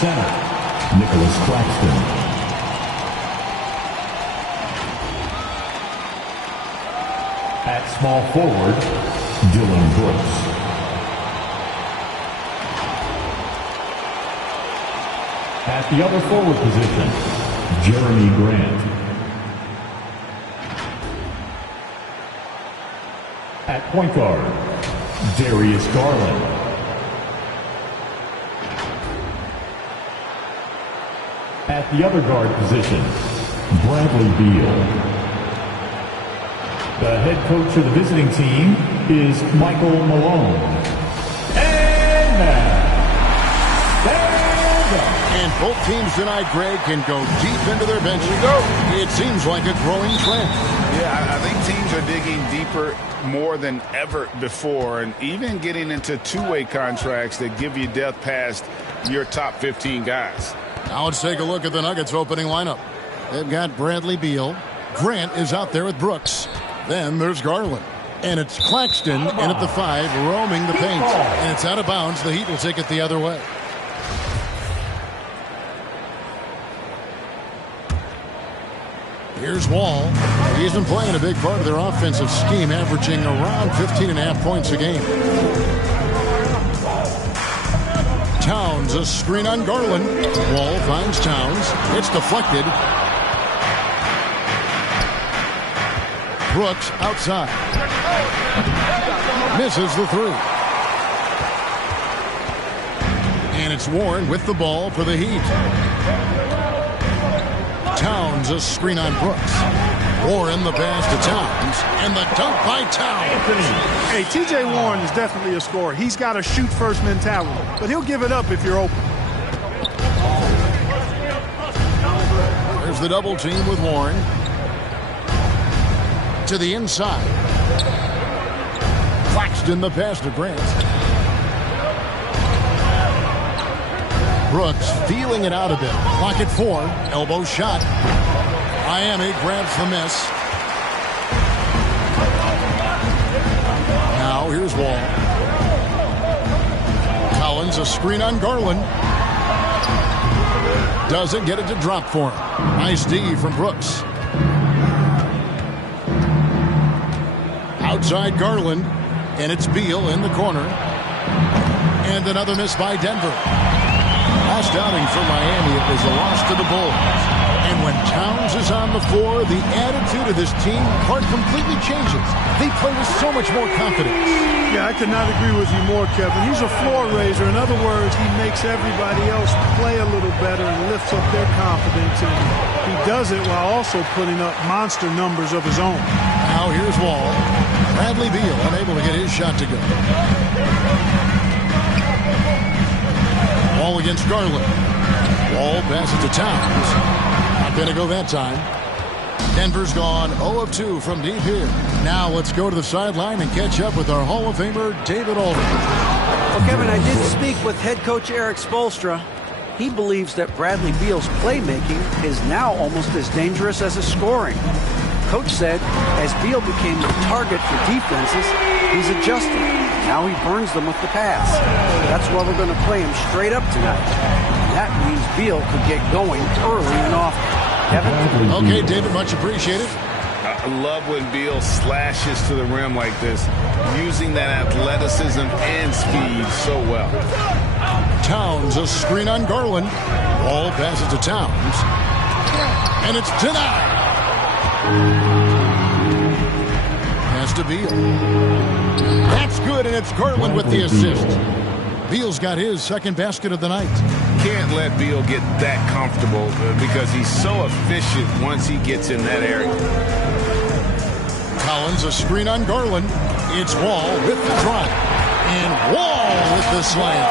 Center, Nicholas Claxton. At small forward, Dylan Brooks. At the other forward position, Jeremy Grant. At point guard, Darius Garland. At the other guard position, Bradley Beal. The head coach of the visiting team is Michael Malone. And now, stand up. And both teams tonight, Greg, can go deep into their benches. It seems like a growing trend. Yeah, I think teams are digging deeper more than ever before, and even getting into two-way contracts that give you depth past your top 15 guys. Now let's take a look at the Nuggets opening lineup. They've got Bradley Beal. Grant is out there with Brooks. Then there's Garland. And it's Claxton in at the 5, roaming the paint. And it's out of bounds. The Heat will take it the other way. Here's Wall. He's been playing a big part of their offensive scheme, averaging around 15.5 points a game. Towns, a screen on Garland. Wall finds Towns. It's deflected. Brooks outside. Misses the 3. And it's Warren with the ball for the Heat. Towns, a screen on Brooks. Warren, the pass to Towns. And the dunk by Towns. Hey, T.J. Warren is definitely a scorer. He's got a shoot-first mentality, but he'll give it up if you're open. There's the double team with Warren. To the inside. Claxton, the pass to Grant. Brooks feeling it out a bit. Clock at 4. Elbow shot. Miami grabs the miss. Now here's Wall. Collins, a screen on Garland. Doesn't get it to drop for him. Nice D from Brooks. Outside Garland. And it's Beal in the corner. And another miss by Denver. Last outing for Miami, it was a loss to the Bulls. And when Towns is on the floor, the attitude of this team completely changes. They play with so much more confidence. Yeah, I could not agree with you more, Kevin. He's a floor raiser. In other words, he makes everybody else play a little better and lifts up their confidence. And he does it while also putting up monster numbers of his own. Now here's Wall. Bradley Beal unable to get his shot to go. Wall against Garland. Wall passes to Towns. Not going to go that time. Denver's gone 0 of 2 from deep here. Now let's go to the sideline and catch up with our Hall of Famer, David Aldridge. Well, Kevin, I did speak with head coach Eric Spoelstra. He believes that Bradley Beal's playmaking is now almost as dangerous as his scoring. Coach said as Beal became the target for defenses, he's adjusting. Now he burns them with the pass. That's why we're going to play him straight up tonight. That means Beal could get going early and often. Kevin? Okay, David, much appreciated. I love when Beal slashes to the rim like this, using that athleticism and speed so well. Towns, a screen on Garland. Ball passes to Towns. And it's denied. Pass to Beal. That's good, and it's Garland with the assist. Beal's got his second basket of the night. Can't let Beal get that comfortable because he's so efficient once he gets in that area. Collins, a screen on Garland. It's Wall with the drive. And Wall with the slam.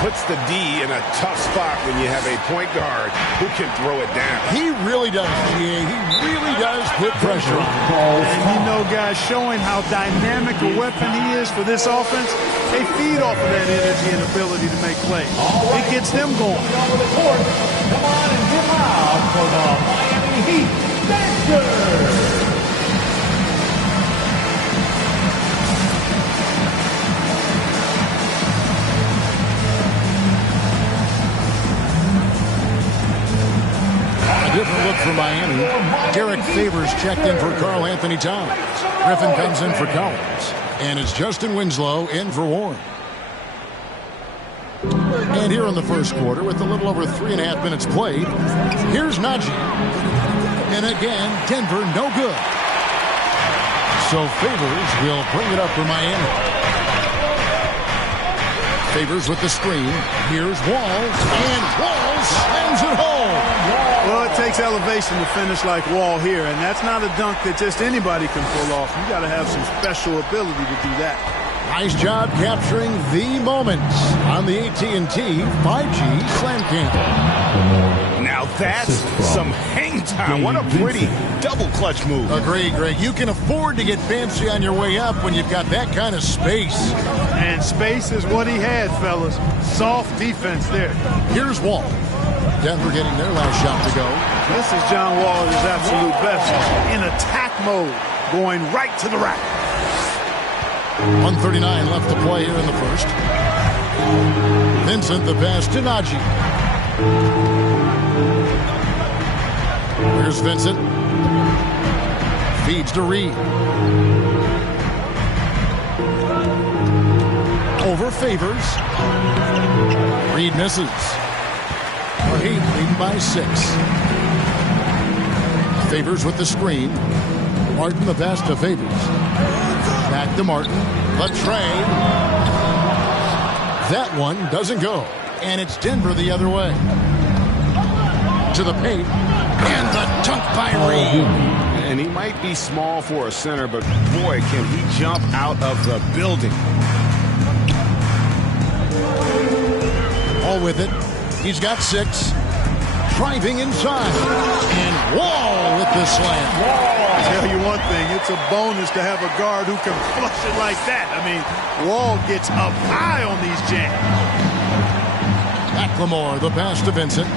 Puts the D in a tough spot when you have a point guard who can throw it down. He really does. Yeah, he really does put pressure on. And you know, guys, showing how dynamic a weapon he is for this offense, they feed off of that energy and ability to make plays. It gets them going. Come on and give out for the Miami Heat, Dexter. Miami. Derek Favors checked in for Karl Anthony Towns. Griffin comes in for Collins. And it's Justin Winslow in for Warren. And here in the first quarter, with a little over 3.5 minutes played, here's Najee. And again, Denver no good. So Favors will bring it up for Miami. Favors with the screen. Here's Wall. And Wall slams it home. Well, it takes elevation to finish like Wall here, and that's not a dunk that just anybody can pull off. You got to have some special ability to do that. Nice job capturing the moments on the AT&T 5G Slam Cam. Now that's some hang time. What a pretty double clutch move. Agree, Greg. You can afford to get fancy on your way up when you've got that kind of space. And space is what he had, fellas. Soft defense there. Here's Wall. Denver getting their last shot to go. This is John Wall at his absolute best. In attack mode, going right to the rack. 1:39 left to play here in the first. Vincent the pass to Najee. Here's Vincent. Feeds to Reed. Over Favors. Reed misses. Heat leading by 6. Favors with the screen. Martin the pass to Favors. Back to Martin. The trade. That one doesn't go. And it's Denver the other way. To the paint. And the dunk by Reed. And he might be small for a center, but boy, can he jump out of the building. All with it. He's got 6. Driving inside. And Wall with the slam. I'll tell you one thing, it's a bonus to have a guard who can flush it like that. I mean, Wall gets up high on these jams. McLemore, the pass to Vincent.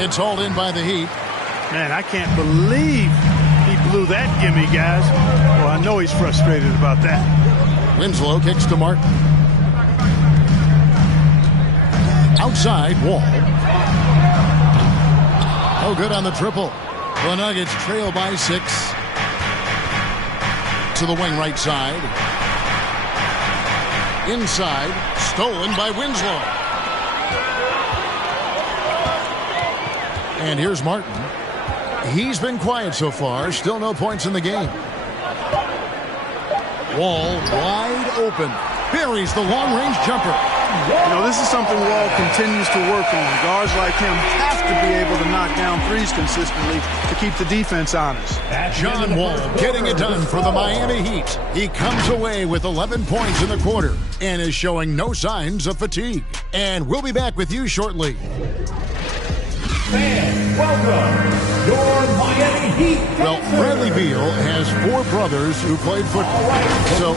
It's hauled in by the Heat. Man, I can't believe he blew that gimme, guys. Well, I know he's frustrated about that. Winslow kicks to Martin. Outside, Wall. Oh, good on the triple. The Nuggets trail by 6. To the wing right side. Inside, stolen by Winslow. And here's Martin. He's been quiet so far. Still no points in the game. Wall wide open. Buries the long-range jumper. You know, this is something Wall continues to work on. Guards like him have to be able to knock down threes consistently to keep the defense honest. John Wall getting it done for the Miami Heat. He comes away with 11 points in the quarter and is showing no signs of fatigue. And we'll be back with you shortly. Fans, welcome your Miami Heat. Well, Bradley Beal has 4 brothers who played football. So,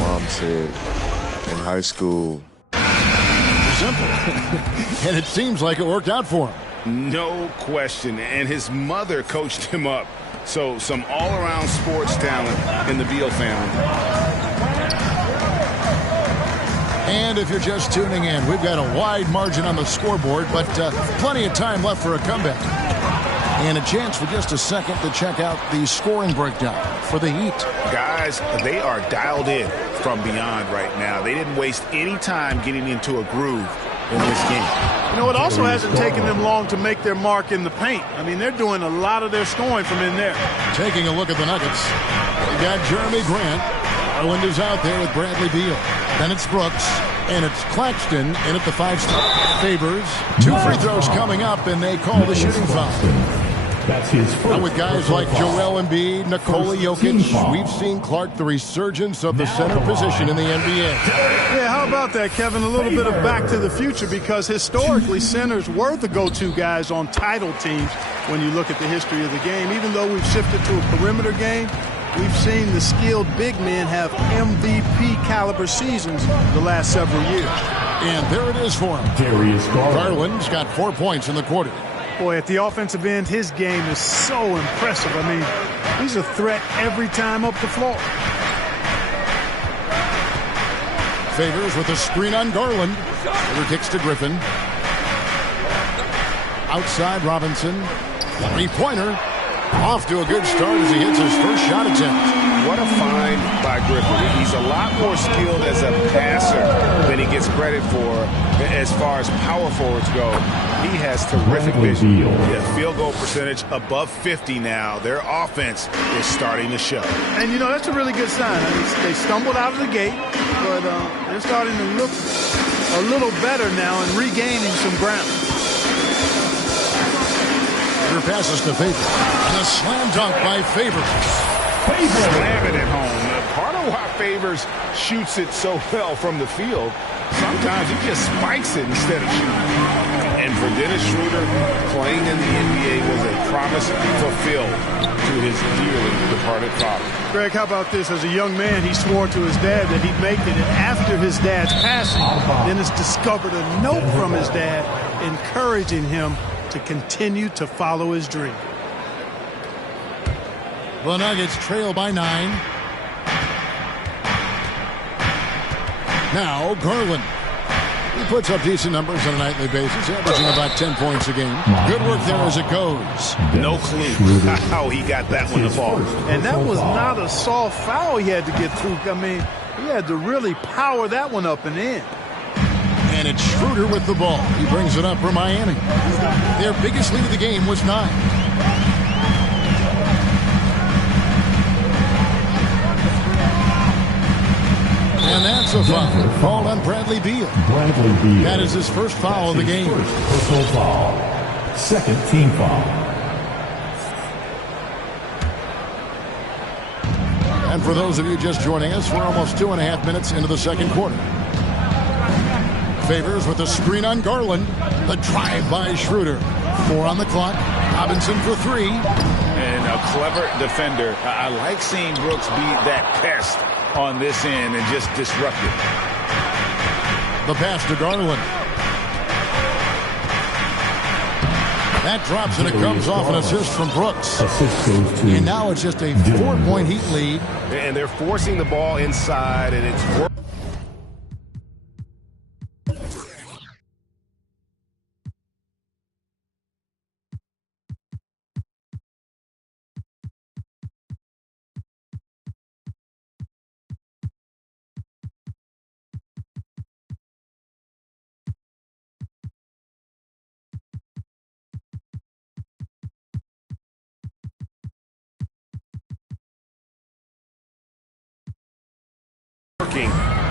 Mom said in high school. Simple. And it seems like it worked out for him. No question. And his mother coached him up. So some all-around sports talent in the Beal family. And if you're just tuning in, we've got a wide margin on the scoreboard, but plenty of time left for a comeback. And a chance for just a second to check out the scoring breakdown for the Heat. Guys, they are dialed in from beyond right now. They didn't waste any time getting into a groove in this game. You know, it also hasn't taken them long to make their mark in the paint. I mean, they're doing a lot of their scoring from in there. Taking a look at the Nuggets. We got Jeremy Grant. Garland is out there with Bradley Beal. Then it's Brooks. And it's Claxton in at the 5 spot. Favors. 2 free throws coming up, and they call the shooting foul. That's his first. Now with guys like Joel Embiid, Nikola Jokic, we've seen, Clark, the resurgence of the center position in the NBA. Yeah, how about that, Kevin? A little bit of back to the future, because historically centers were the go-to guys on title teams when you look at the history of the game. Even though we've shifted to a perimeter game, we've seen the skilled big men have MVP caliber seasons the last several years. And there it is for him. Darius Garland's got 4 points in the quarter. Boy, at the offensive end, his game is so impressive. I mean, he's a threat every time up the floor. Favors with a screen on Garland. Over kicks to Griffin. Outside Robinson. Three-pointer. Off to a good start as he hits his first shot attempt. What a find by Griffin. He's a lot more skilled as a passer than he gets credit for as far as power forwards go. He has terrific vision. Yeah, field goal percentage above 50 now. Their offense is starting to show. And, you know, that's a really good sign. They stumbled out of the gate, but they're starting to look a little better now and regaining some ground. Passes to Favors. And a slam dunk by Favors. Slamming it home. Part of why Favors shoots it so well from the field, sometimes he just spikes it instead of shooting. And for Dennis Schroeder, playing in the NBA was a promise fulfilled to his dearly departed father. Greg, how about this? As a young man, he swore to his dad that he'd make it. And after his dad's passing, Dennis discovered a note from his dad encouraging him to continue to follow his dream. The Nuggets trail by 9. Now Garland. He puts up decent numbers on a nightly basis, averaging about 10 points a game. Good work there as it goes. No clue how he got that one to fall. And that was not a soft foul he had to get through. I mean, he had to really power that one up and in. And it's Schroeder with the ball. He brings it up for Miami. Their biggest lead of the game was 9. And that's a foul. Called on Bradley Beal. That is his first foul of the game. Personal foul. Second team foul. And for those of you just joining us, we're almost 2.5 minutes into the second quarter. Favors with a screen on Garland. The drive by Schroeder. 4 on the clock. Robinson for 3. And a clever defender. I like seeing Brooks be that pest on this end and just disrupt it. The pass to Garland. That drops and it comes off an assist from Brooks. And now it's just a 4-point Heat lead. And they're forcing the ball inside, and it's working.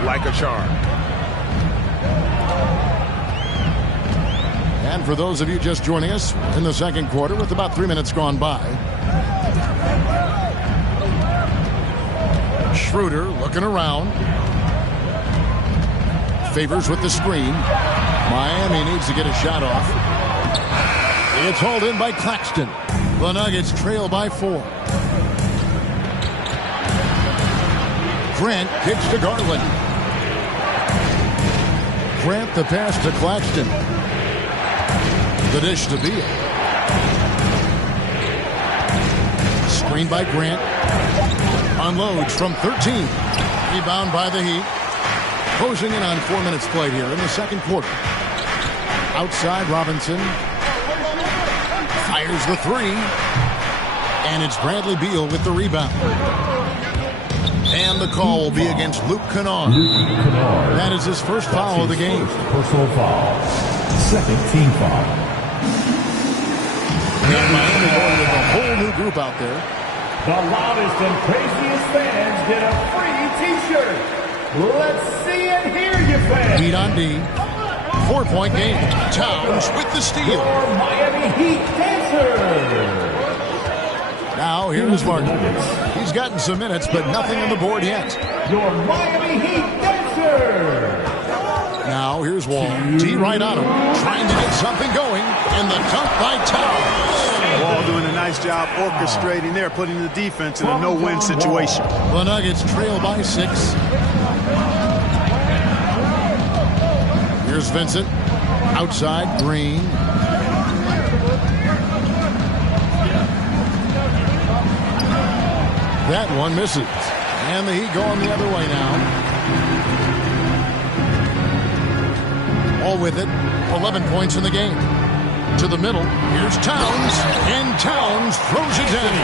Like a charm. And for those of you just joining us in the second quarter with about 3 minutes gone by. Schroeder looking around. Favors with the screen. Miami needs to get a shot off. It's hauled in by Claxton. The Nuggets trail by 4. Grant kicks to Garland. Grant the pass to Claxton. The dish to Beal. Screen by Grant. Unloads from 13. Rebound by the Heat. Closing in on 4 minutes played here in the second quarter. Outside Robinson. Fires the 3. And it's Bradley Beal with the rebound. And the call will be against Luke Kennard. That is his first foul of the game. Personal foul. Second team foul. And Miami going with a whole new group out there. The loudest and craziest fans get a free T-shirt. Let's see and hear you, fans. Heat on D. 4-point game. Towns with the steal. Your Miami Heat dancer. Now here's Martin. He's gotten some minutes, but nothing on the board yet. Your Miami Heat dancer. Now here's Wall. D right on him, trying to get something going, and the dunk by Towns. Wall doing a nice job orchestrating there, putting the defense in a no-win situation. The Nuggets trail by 6. Here's Vincent. Outside, Green. That one misses. And the Heat going the other way now. All with it. 11 points in the game. To the middle. Here's Towns. And Towns throws it down.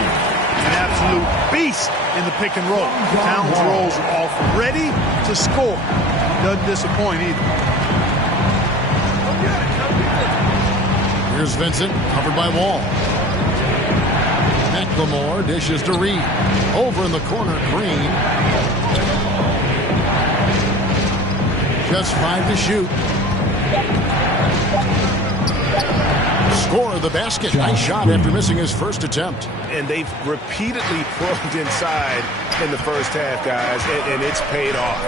An absolute beast in the pick and roll. Towns rolls off ready to score. Doesn't disappoint either. Here's Vincent, covered by Wall. McLemore dishes to Reed. Over in the corner, Green. Just 5 to shoot. Score of the basket. Nice shot after missing his first attempt. And they've repeatedly probed inside in the first half, guys, and it's paid off.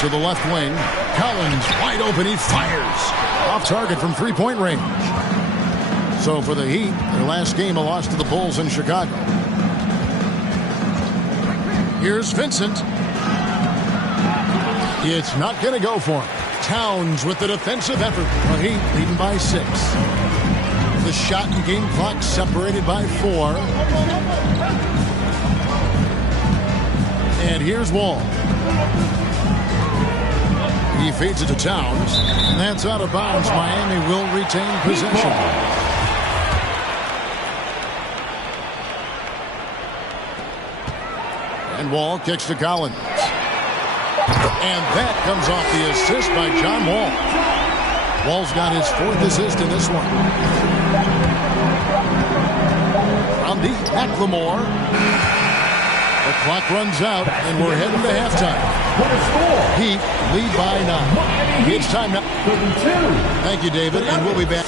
To the left wing. Collins wide open. He fires. Off target from three-point range. So for the Heat, their last game, a loss to the Bulls in Chicago. Here's Vincent. It's not going to go for him. Towns with the defensive effort. The Heat leading by 6. The shot and game clock separated by 4. And here's Wall. He feeds it to Towns. And that's out of bounds. Miami will retain possession. And Wall kicks to Collins. And that comes off the assist by John Wall. Wall's got his 4th assist in this one. From deep, McLemore. The clock runs out, and we're heading to halftime. Heat lead by 9. It's time now. Thank you, David, and we'll be back.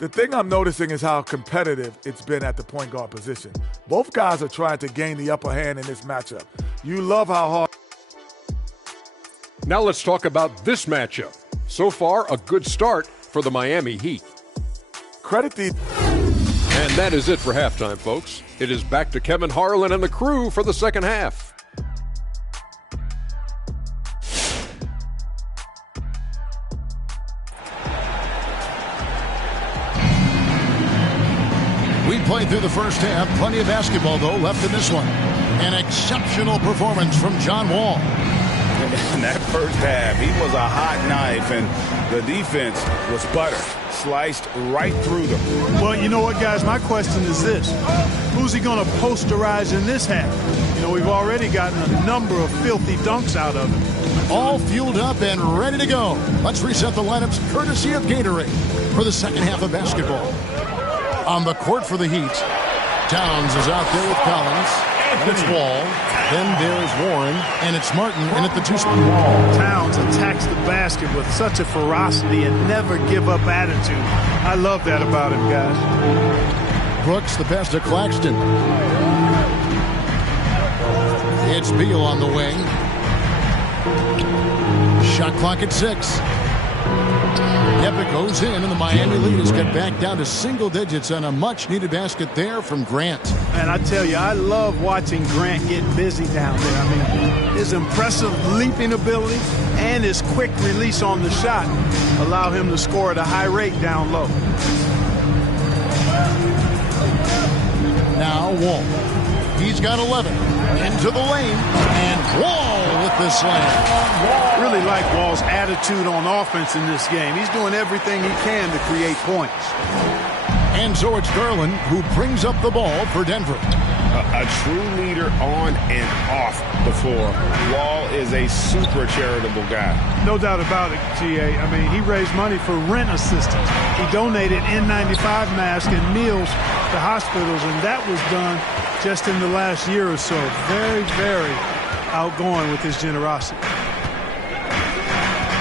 The thing I'm noticing is how competitive it's been at the point guard position. Both guys are trying to gain the upper hand in this matchup. You love how hard. Now let's talk about this matchup. So far, a good start for the Miami Heat. Credit the... And that is it for halftime, folks. It is back to Kevin Harlan and the crew for the second half. We played through the first half. Plenty of basketball, though, left in this one. An exceptional performance from John Wall. In that first half, he was a hot knife, and the defense was butter. Sliced right through them. Well, you know what, guys? My question is this. Who's he going to posterize in this half? You know, we've already gotten a number of filthy dunks out of him. All fueled up and ready to go. Let's reset the lineups courtesy of Gatorade for the second half of basketball. On the court for the Heat, Towns is out there with Collins. And it's Wall. Then there's Warren. And it's Martin in at the 2 spot. Towns attacks the basket with such a ferocity and never give up attitude. I love that about him, guys. Brooks, the pass to Claxton. It's Beal on the wing. Shot clock at 6. Yep, it goes in, and the Miami lead has got back down to single digits on a much-needed basket there from Grant. And I tell you, I love watching Grant get busy down there. I mean, his impressive leaping ability and his quick release on the shot allow him to score at a high rate down low. Now Wall. He's got 11. Into the lane. And Wall with the slam. Really like Wall's attitude on offense in this game. He's doing everything he can to create points. And so it's Garland who brings up the ball for Denver. A true leader on and off the floor. Wall is a super charitable guy. No doubt about it, G.A. I mean, he raised money for rent assistance. He donated N95 masks and meals to hospitals, and that was done just in the last year or so. Very, very outgoing with his generosity.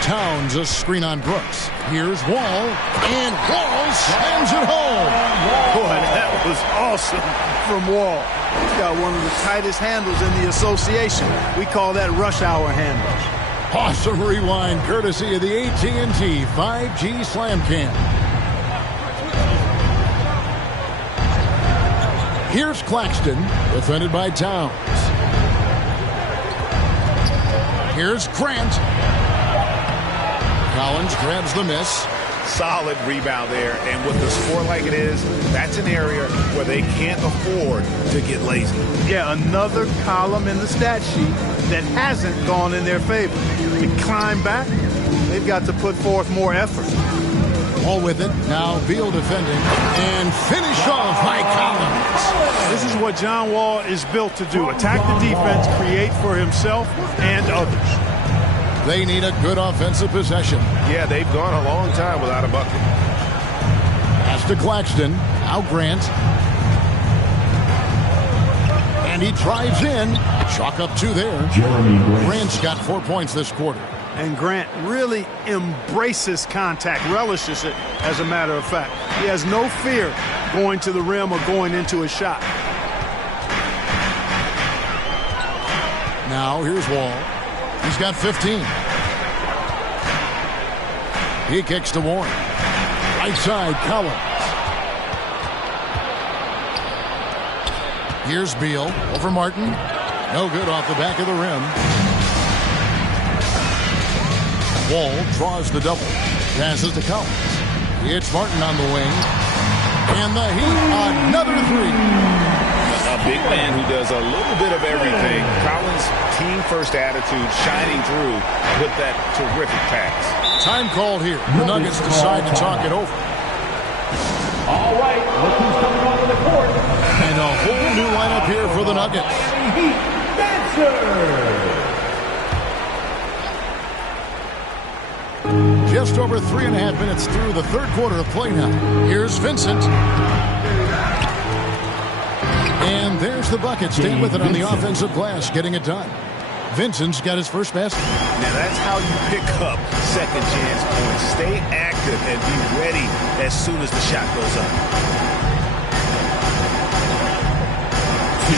Towns, a screen on Brooks. Here's Wall, and Wall slams it home. Boy, that was awesome from Wall. He's got one of the tightest handles in the association. We call that rush hour handle. Awesome rewind, courtesy of the AT&T 5G Slam Cam. Here's Claxton, defended by Towns. Here's Grant. Collins grabs the miss. Solid rebound there. And with the score like it is, that's an area where they can't afford to get lazy. Yeah, another column in the stat sheet that hasn't gone in their favor. To climb back, they've got to put forth more effort. Ball with it. Now Beal defending. And finish off by Collins. This is what John Wall is built to do. Attack the defense, create for himself and others. They need a good offensive possession. Yeah, they've gone a long time without a bucket. Pass to Claxton. Now Grant. And he drives in. Chalk up 2 there. Grant's got 4 points this quarter. And Grant really embraces contact, relishes it, as a matter of fact. He has no fear going to the rim or going into a shot. Now here's Wall. He's got 15. He kicks to Warren. Right side, Collins. Here's Beal over Martin. No good off the back of the rim. Wall draws the double. Passes to Collins. It's Martin on the wing. And the Heat, another 3. A big man who does a little bit of everything. Collins' team-first attitude shining through with that terrific pass. Time called here. The Nuggets decide to talk it over. All right, look who's coming onto the court. And a whole new lineup here for the Nuggets. Heat Dancer. Just over 3.5 minutes through the third quarter of play now. Here's Vincent. And there's the bucket. Stay with it on the offensive glass, getting it done. Vincent's got his first basket. Now that's how you pick up second chance points. Stay active and be ready as soon as the shot goes up.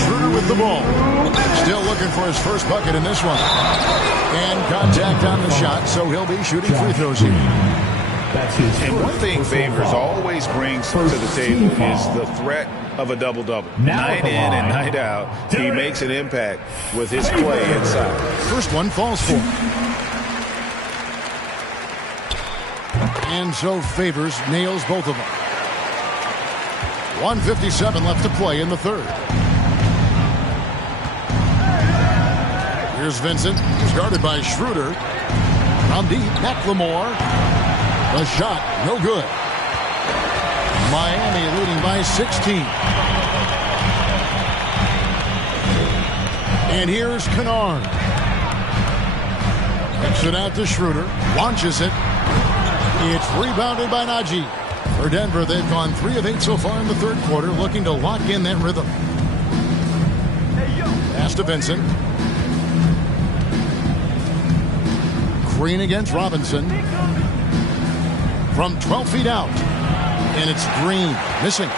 Schroeder with the ball. Still looking for his first bucket in this one. And contact on the shot, so he'll be shooting free throws here. And one thing Favors always brings to the table is the threat of a double-double. Night in and night out, he makes an impact with his play inside. First one falls for him. And so Favors nails both of them. 1:57 left to play in the third. Here's Vincent. He's guarded by Schroeder. From deep, McLemore. The shot, no good. Miami leading by 16. And here's Kennard. Kicks it out to Schroeder. Launches it. It's rebounded by Najee. For Denver, they've gone 3 of 8 so far in the third quarter, looking to lock in that rhythm. Pass to Vincent. Green against Robinson. From 12 feet out. And it's Green missing.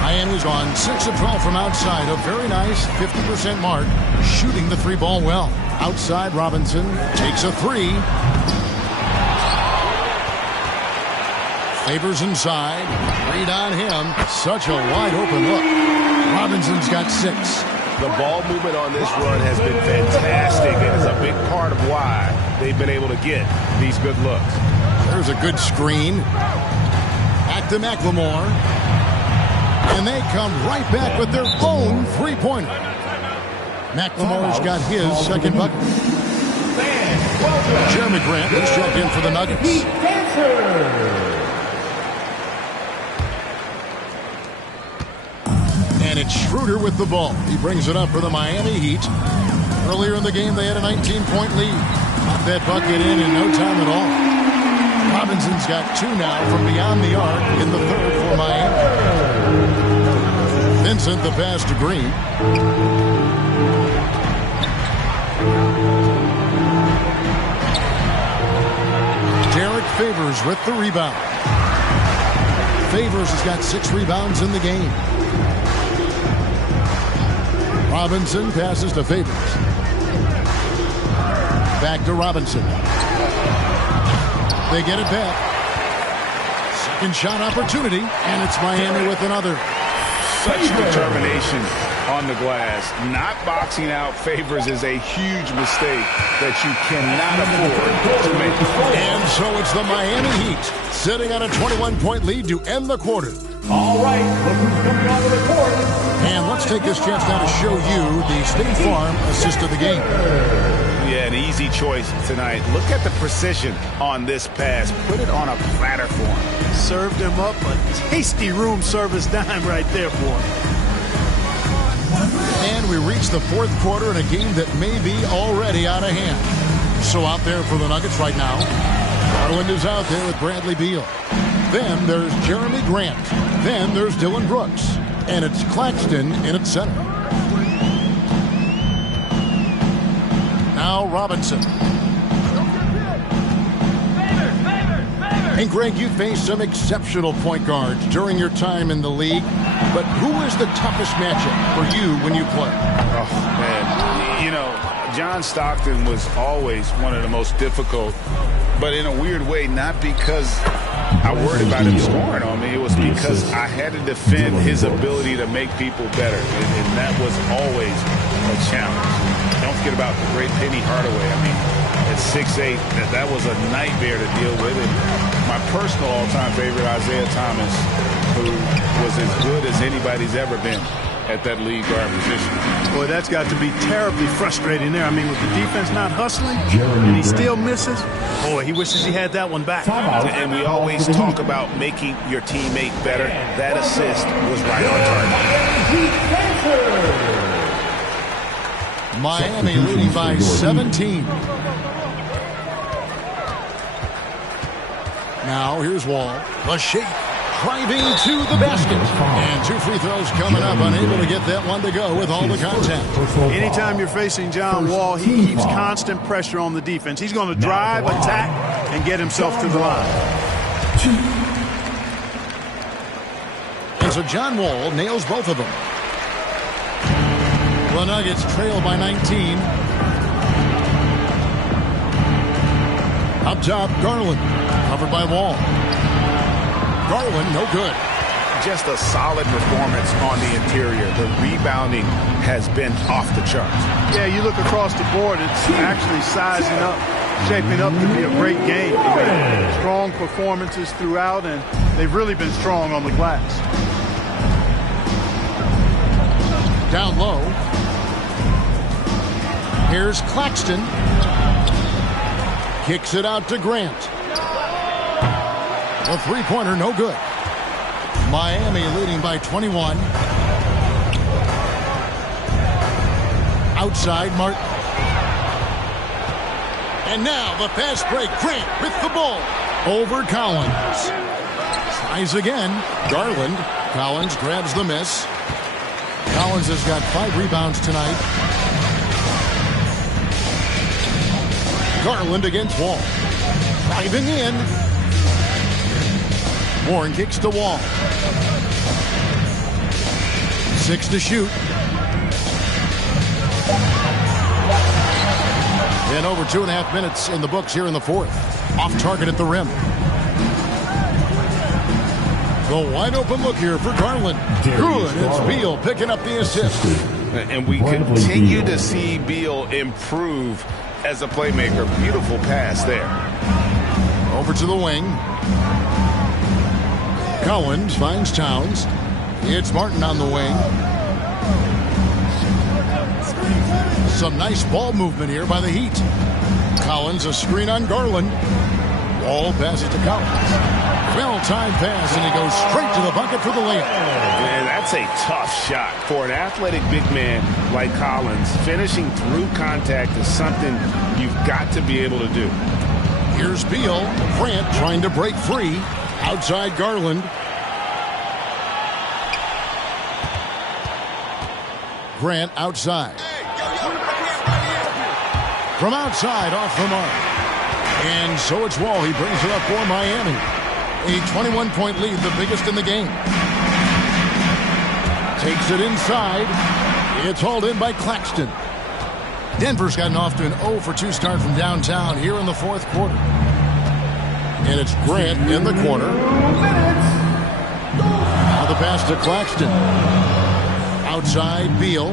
Miami's on 6 of 12 from outside. A very nice 50% mark. Shooting the 3-ball well. Outside, Robinson takes a 3. Favors inside. Read on him. Such a wide open look. Robinson's got 6. The ball movement on this run has been fantastic and is a big part of why they've been able to get these good looks. There's a good screen. Back to McLemore. And they come right back with their own 3-pointer. McLemore's got his second bucket. Jeremy Grant is checked in for the Nuggets. And it's Schroeder with the ball. He brings it up for the Miami Heat. Earlier in the game, they had a 19-point lead. Got that bucket in no time at all. Robinson's got 2 now from beyond the arc in the third for Miami. Vincent, the pass to Green. Derek Favors with the rebound. Favors has got 6 rebounds in the game. Robinson passes to Favors. Back to Robinson. They get it back. Second shot opportunity, and it's Miami with another. such determination on the glass. Not boxing out Favors is a huge mistake that you cannot afford to make. And so it's the Miami Heat sitting on a 21-point lead to end the quarter. All right, look who's coming onto the court. And let's take this chance now to show you the State Farm assist of the game. Yeah, an easy choice tonight. Look at the precision on this pass. Put it on a platter for him. Served him up a tasty room service dime right there for him. And we reach the fourth quarter in a game that may be already out of hand. So out there for the Nuggets right now, Garland is out there with Bradley Beal. Then there's Jeremy Grant. Then there's Dylan Brooks. And it's Claxton in at center. Now Robinson. And Greg, you faced some exceptional point guards during your time in the league. But who is the toughest matchup for you when you play? Oh, man. You know, John Stockton was always one of the most difficult, but in a weird way, not because I worried about him scoring on me. It was because I had to defend his ability to make people better, and that was always a challenge. Don't forget about the great Penny Hardaway. I mean, at 6'8", that was a nightmare to deal with. And my personal all-time favorite, Isaiah Thomas, who was as good as anybody's ever been at that lead guard position. Boy, that's got to be terribly frustrating there. I mean, with the defense not hustling, and he still misses. Boy, he wishes he had that one back. And we always talk about making your teammate better. That assist was right on target. Miami leading by 17. Now here's Wall. The shake. Driving to the basket. And 2 free throws coming up. Unable to get that one to go with all the contact. Anytime you're facing John Wall, he keeps constant pressure on the defense. He's going to drive, attack, and get himself to the line. And so John Wall nails both of them. The Nuggets trail by 19. Up top, Garland. Covered by Wall. Garland, no good. Just a solid performance on the interior. The rebounding has been off the charts. Yeah, you look across the board, it's actually sizing up, shaping up to be a great game. Strong performances throughout, and they've really been strong on the glass. Down low. Here's Claxton. Kicks it out to Grant. A three-pointer, no good. Miami leading by 21. Outside, Martin. And now the fast break. Grant with the ball. Over Collins. Tries again. Garland. Collins grabs the miss. Collins has got 5 rebounds tonight. Garland against Wall. Driving in. Warren kicks to Wall. 6 to shoot. And over 2.5 minutes in the books here in the fourth. Off target at the rim. The wide open look here for Garland. Good. It's Beal picking up the assist. And we continue to see Beal improve as a playmaker. Beautiful pass there. Over to the wing. Collins finds Towns. It's Martin on the wing. Some nice ball movement here by the Heat. Collins, a screen on Garland. Wall passes to Collins. Well-timed pass, and he goes straight to the bucket for the layup. And that's a tough shot for an athletic big man like Collins. Finishing through contact is something you've got to be able to do. Here's Beal. Grant trying to break free. Outside Garland. Grant outside. From outside, off the mark. And so it's Wall. He brings it up for Miami. A 21-point lead, the biggest in the game. Takes it inside. It's hauled in by Claxton. Denver's gotten off to an 0-for-2 start from downtown here in the fourth quarter. And it's Grant in the corner. Now the pass to Claxton. outside, Beal.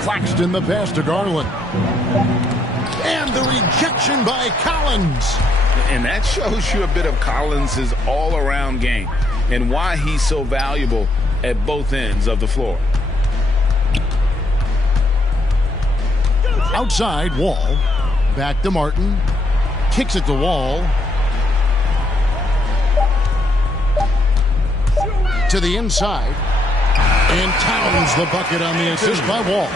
Claxton the pass to Garland. And the rejection by Collins. And that shows you a bit of Collins' all-around game and why he's so valuable at both ends of the floor. Outside, Wall. Back to Martin. Kicks it to Wall. To the inside. And Towns the bucket on the assist by Wall.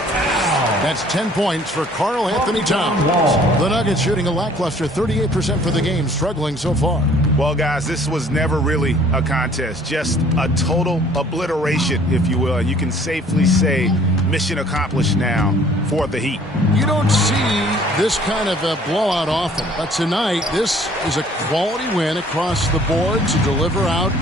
That's 10 points for Karl Anthony Towns. The Nuggets shooting a lackluster 38% for the game, struggling so far. Well, guys, this was never really a contest, just a total obliteration, if you will. And you can safely say mission accomplished now for the Heat. You don't see this kind of a blowout often, but tonight this is a quality win across the board to deliver out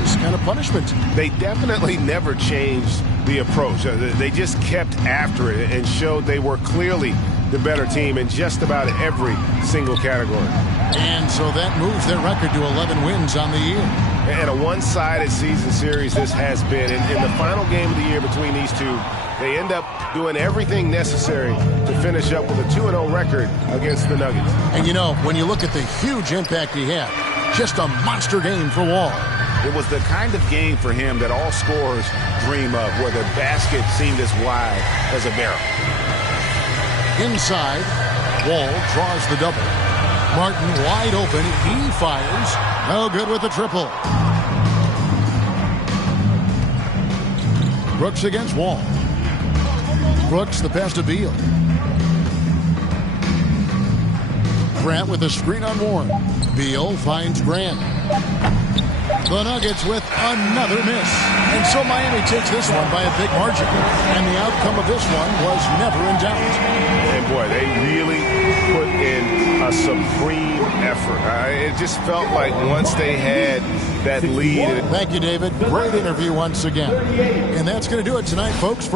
this kind of punishment. They definitely never changed the approach. They just kept after it and showed they were clearly the better team in just about every single category. And so that moves their record to 11 wins on the year. And a one-sided season series this has been. In the final game of the year between these two, they end up doing everything necessary to finish up with a 2-0 record against the Nuggets. And you know, when you look at the huge impact he had, just a monster game for Wall. It was the kind of game for him that all scorers dream of, where the basket seemed as wide as a barrel. Inside, Wall draws the double. Martin wide open. He fires. No good with the triple. Brooks against Wall. Brooks the pass to Beal. Grant with a screen on Warren. Beal finds Grant. The Nuggets with another miss. And so Miami takes this one by a big margin. And the outcome of this one was never in doubt. And boy, they really put in a supreme effort. It just felt like once they had that lead. Thank you, David. Great interview once again. And that's going to do it tonight, folks.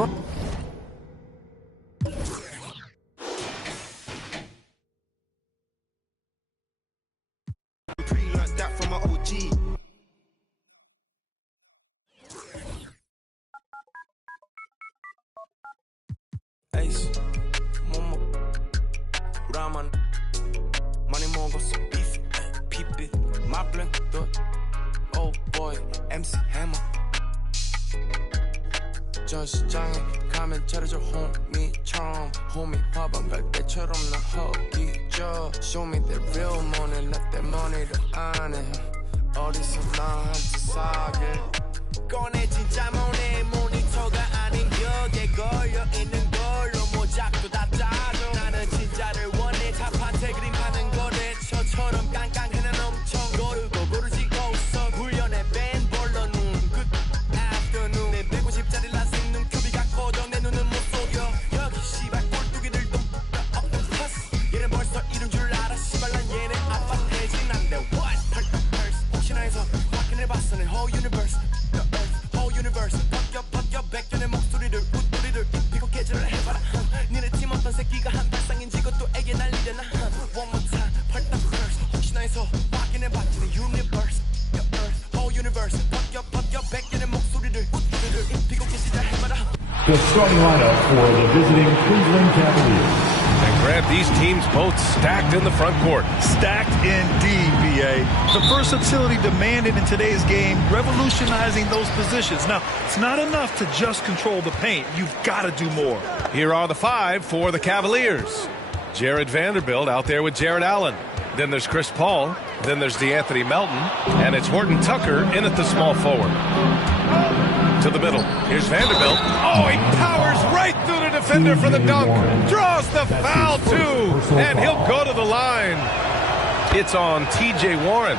Ace, Momo, Raman, Money Mogos, Beef, Peep, my blink, oh boy, MC Hammer. 전시장에 가면 차려줘 홈이처럼 홈이 화방 갈 때처럼 나 허기져 Show me the real money, not that money를 안 해 어디서 나한테 사게 꺼내 진짜 money 모니터가 아닌 벽에 걸려있는 걸로 모작도 다 짜줘 나는 진짜를 원해 타파테 그림하는 거래처처럼 깡깡해 난 엄청 고르고 고르지고 있어 훈련에 뺀 볼로 눈 Good afternoon 내 150짜리 라식 눈 큐비가 꺼져 내 눈은 못 속여 여기 씨발 꼴뚜기들도 없는 퍼스 얘는 벌써 이룬 줄 알아 씨발 난 얘네 아빠 대신 안돼 What? 펄펄펄스 혹시나 해서 확인해봤어 내 whole universe The earth whole universe 벗겨 백전의 목소리를 웃소리를 입히고 개질을 해봐라 니네 팀 어떤 새끼가 한 발상인지 그것도 애게 날리려나 One more time 펄펄펄스 혹시나 해서 확인해봤지 내 universe The earth whole universe 벗겨 백전의 목소리를 웃소리를 입히고 개질을 해봐라 The starting lineup for the visiting Cleveland Cavaliers. And Grant, these teams both stacked in the front court. Stacked indeed, B.A. The versatility demanded in today's game, revolutionizing those positions. Now, it's not enough to just control the paint. You've got to do more. Here are the five for the Cavaliers. Jared Vanderbilt out there with Jared Allen. Then there's Chris Paul. Then there's DeAnthony Melton. And it's Horton Tucker in at the small forward. To the middle. Here's Vanderbilt. Oh, he powers right through the defender for the dunk. Draws the foul, too. And he'll go to the line. It's on T.J. Warren.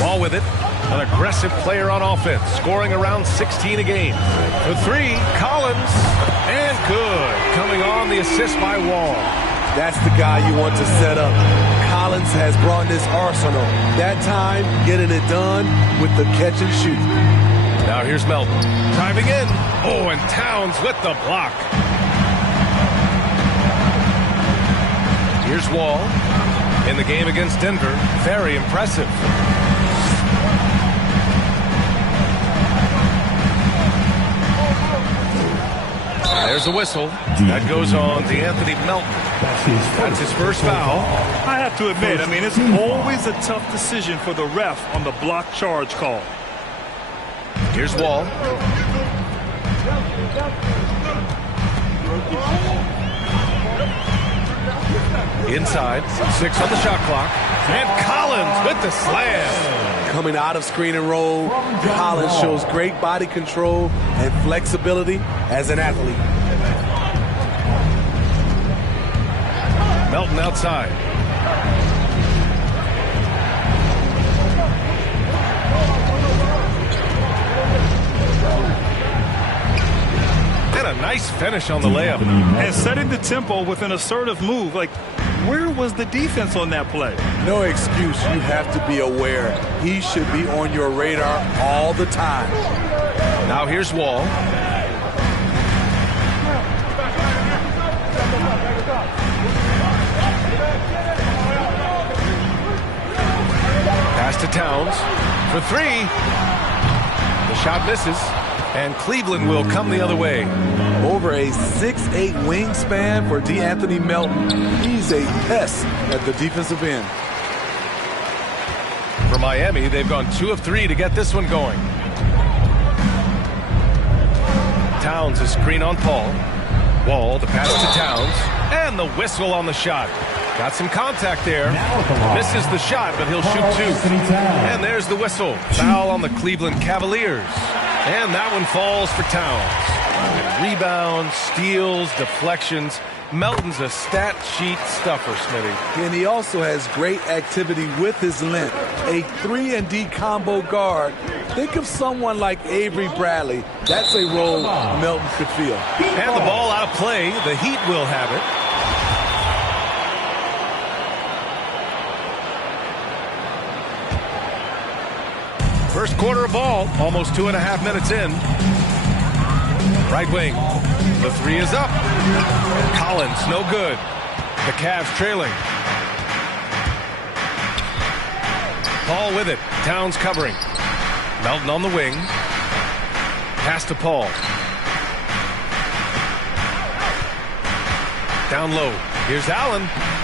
Ball with it. An aggressive player on offense, scoring around 16 a game. For three, Collins. And good. Coming on the assist by Wall. That's the guy you want to set up. Collins has brought this arsenal. That time, getting it done with the catch and shoot. Now here's Melton. Driving in. Oh, and Towns with the block. Here's Wall. in the game against Denver. Very impressive. There's a whistle. That goes on D'Anthony Melton. That's his first foul. I have to admit, it's always a tough decision for the ref on the block charge call. Here's Wall. Inside, 6 on the shot clock. And Collins with the slam. Coming out of screen and roll, Collins shows great body control and flexibility as an athlete. Melton outside. And a nice finish on the layup. And setting the tempo with an assertive move. Like, where was the defense on that play? No excuse. You have to be aware. He should be on your radar all the time. Now here's Wall. Pass to Towns for 3. The shot misses, and Cleveland will come the other way. Over a 6'8" wingspan for D'Anthony Melton. He's a pest at the defensive end. For Miami, they've gone 2 of 3 to get this one going. Towns, a screen on Paul. Wall, the pass to Towns, and the whistle on the shot. Got some contact there. Misses the shot, but he'll shoot 2. And there's the whistle. Foul on the Cleveland Cavaliers. And that one falls for Towns. Rebounds, steals, deflections. Melton's a stat sheet stuffer, Smitty. And he also has great activity with his length. A 3-and-D combo guard. Think of someone like Avery Bradley. That's a role Melton could fill. And the ball out of play. The Heat will have it. First quarter of ball, almost 2.5 minutes in. Right wing. The 3 is up. Collins, no good. The Cavs trailing. Paul with it. Towns covering. Melton on the wing. Pass to Paul. Down low. Here's Allen.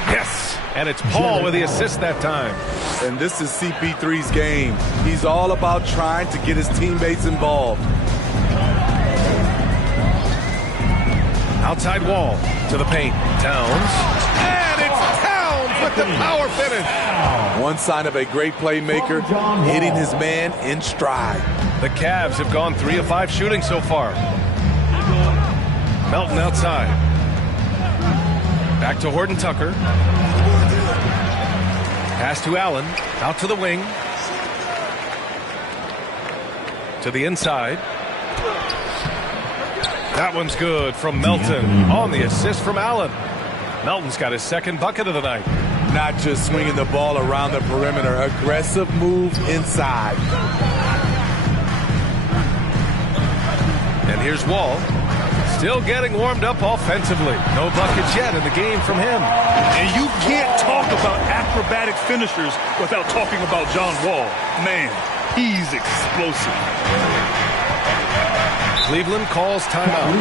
Yes! And it's Paul with the assist that time. And this is CP3's game. He's all about trying to get his teammates involved. Outside Wall to the paint. Towns. And it's Towns with the power finish. One sign of a great playmaker, hitting his man in stride. The Cavs have gone 3 of 5 shooting so far. Melton outside. Back to Horton Tucker. Pass to Allen. Out to the wing. To the inside. That one's good from Melton on the assist from Allen. Melton's got his second bucket of the night. Not just swinging the ball around the perimeter. Aggressive move inside. And here's Wall. Still getting warmed up offensively. No buckets yet in the game from him. And you can't talk about acrobatic finishers without talking about John Wall. Man, he's explosive. Cleveland calls timeout.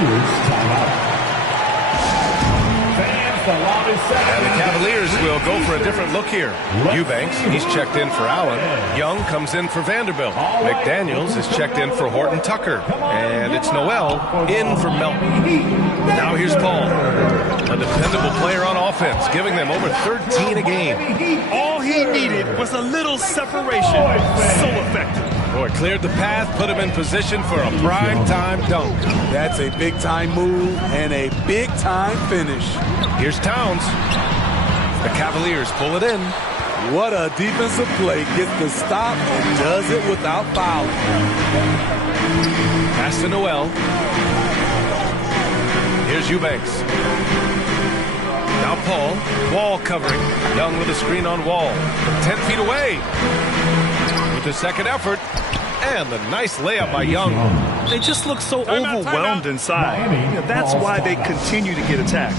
And the Cavaliers will go for a different look here. Eubanks, he's checked in for Allen. Young comes in for Vanderbilt. McDaniels is checked in for Horton Tucker. And it's Noel in for Melton. Now here's Paul. A dependable player on offense, giving them over 13 a game. All he needed was a little separation. So effective. Boy, cleared the path, put him in position for a prime-time dunk. That's a big-time move and a big-time finish. Here's Towns. The Cavaliers pull it in. What a defensive play. Gets the stop and does it without fouling. Pass to Noel. Here's Eubanks. Now Paul. Wall covering. Young with a screen on Wall. 10 feet away. With the second effort. And the nice layup by Young. They just look so overwhelmed inside. That's why they continue to get attacked.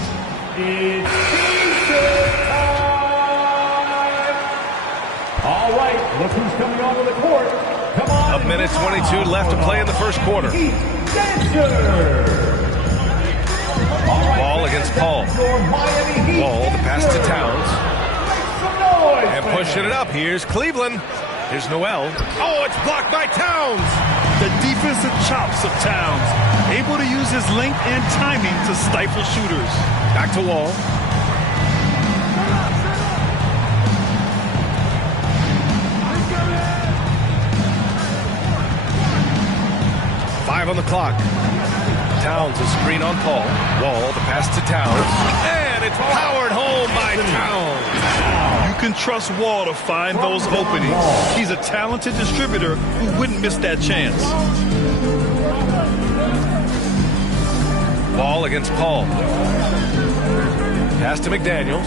onto the court. Come on. A minute 22 left to play in the first quarter. Ball against Paul. Ball, the pass to Towns. And pushing it up. Here's Cleveland. Here's Noel. Oh, it's blocked by Towns. The defensive chops of Towns. Able to use his length and timing to stifle shooters. Back to Wall. On the clock. Towns a screen on Paul. Wall, the pass to Towns. And it's powered home by Towns. You can trust Wall to find those openings. He's a talented distributor who wouldn't miss that chance. Wall against Paul. Pass to McDaniels.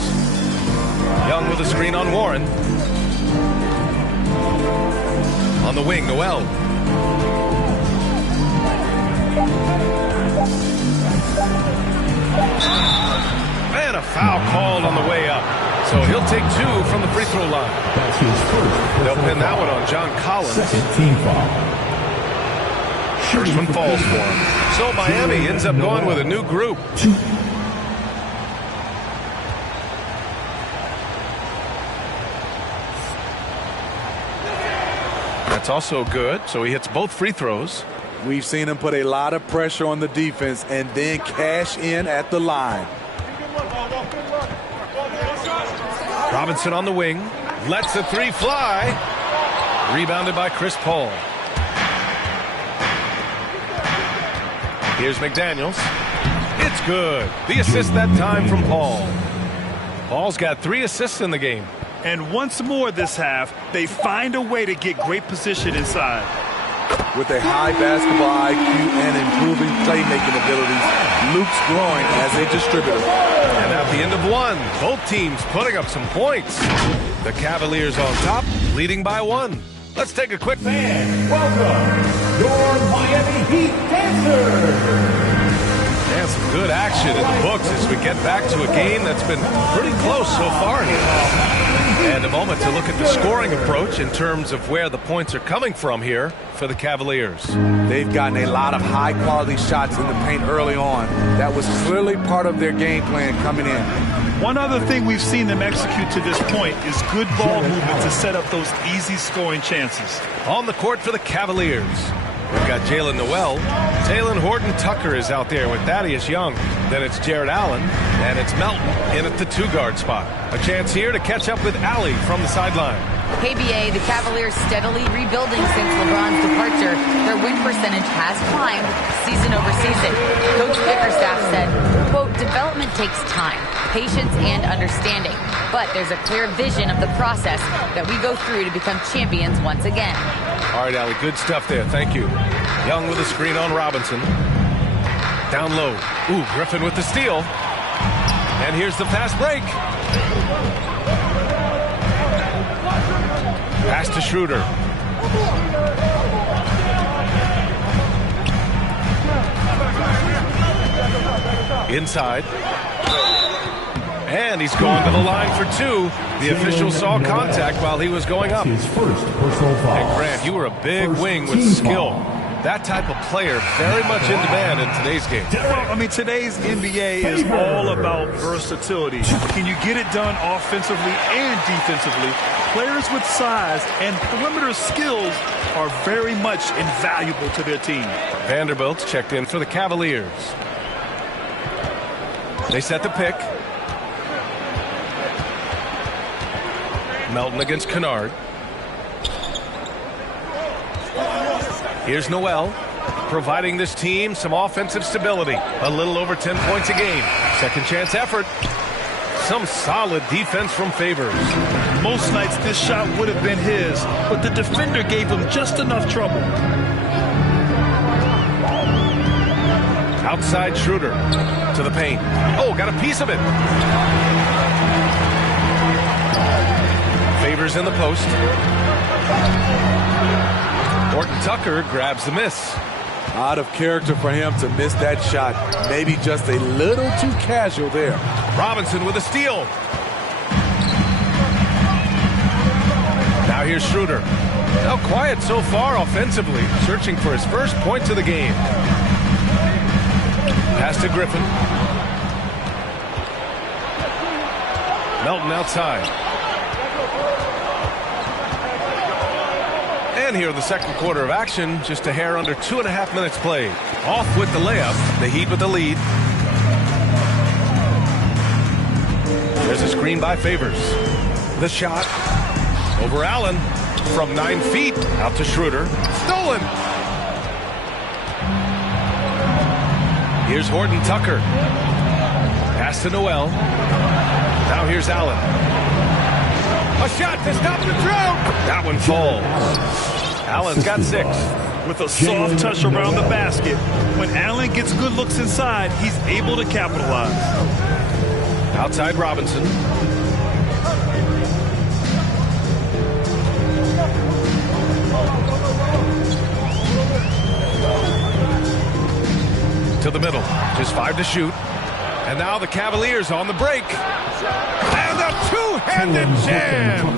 Young with a screen on Warren. On the wing, Noel. And a foul called on the way up. So he'll take 2 from the free throw line. That's his first. They'll pin that one on John Collins. Second team foul. First one falls for him. So Miami ends up going with a new group. That's also good. So he hits both free throws. We've seen him put a lot of pressure on the defense and then cash in at the line. Robinson on the wing. Lets the 3 fly. Rebounded by Chris Paul. Here's McDaniels. It's good. The assist that time from Paul. Paul's got 3 assists in the game. And once more this half, they find a way to get great position inside. With a high basketball IQ and improving playmaking abilities, Luke's growing as a distributor. And at the end of 1, both teams putting up some points. The Cavaliers on top, leading by 1. Let's take a quick... And welcome, your Miami Heat dancers. And some good action in the books as we get back to a game that's been pretty close so far here. And a moment to look at the scoring approach in terms of where the points are coming from here for the Cavaliers. They've gotten a lot of high-quality shots in the paint early on. That was clearly part of their game plan coming in. One other thing we've seen them execute to this point is good ball movement to set up those easy scoring chances. On the court for the Cavaliers, we've got Jalen Noel. Taylor Horton-Tucker is out there with Thaddeus Young. Then it's Jared Allen, and it's Melton in at the 2-guard spot. A chance here to catch up with Allie from the sideline. Hey, BA, the Cavaliers steadily rebuilding since LeBron's departure. Their win percentage has climbed season over season. Coach Bickerstaff said, quote, development takes time, patience, and understanding. But there's a clear vision of the process that we go through to become champions once again. All right, Allie, good stuff there. Thank you. Young with a screen on Robinson. Down low. Ooh, Griffin with the steal. And here's the fast break. Pass to Schroeder. Inside. And he's going to the line for 2. The official saw contact while he was going up. His first personal foul. Hey, Grant, you were a big wing with skill. That type of player very much in demand in today's game. Well, I mean, today's NBA is all about versatility. Can you get it done offensively and defensively? Players with size and perimeter skills are very much invaluable to their team. Vanderbilt's checked in for the Cavaliers. They set the pick. Melton against Kennard. Here's Noel, providing this team some offensive stability. A little over 10 points a game. Second chance effort. Some solid defense from Favors. Most nights this shot would have been his, but the defender gave him just enough trouble. Outside Schroeder to the paint. Oh, got a piece of it. Favors in the post. Horton-Tucker grabs the miss. Out of character for him to miss that shot. Maybe just a little too casual there. Robinson with a steal. Now here's Schroeder. Now quiet so far offensively, searching for his first points of the game. Pass to Griffin. Melton outside. And here in the second quarter of action, just a hair under 2.5 minutes played. Off with the layup, the Heat with the lead. There's a screen by Favors. The shot over Allen from 9 feet out to Schroeder. Stolen. Here's Horton Tucker. Pass to Noel. Now here's Allen. A shot to stop the drought. That one falls. Allen's got 6. With a soft touch around the basket, when Allen gets good looks inside, he's able to capitalize. Outside Robinson. To the middle. Just 5 to shoot. And now the Cavaliers on the break. And a two-handed jam.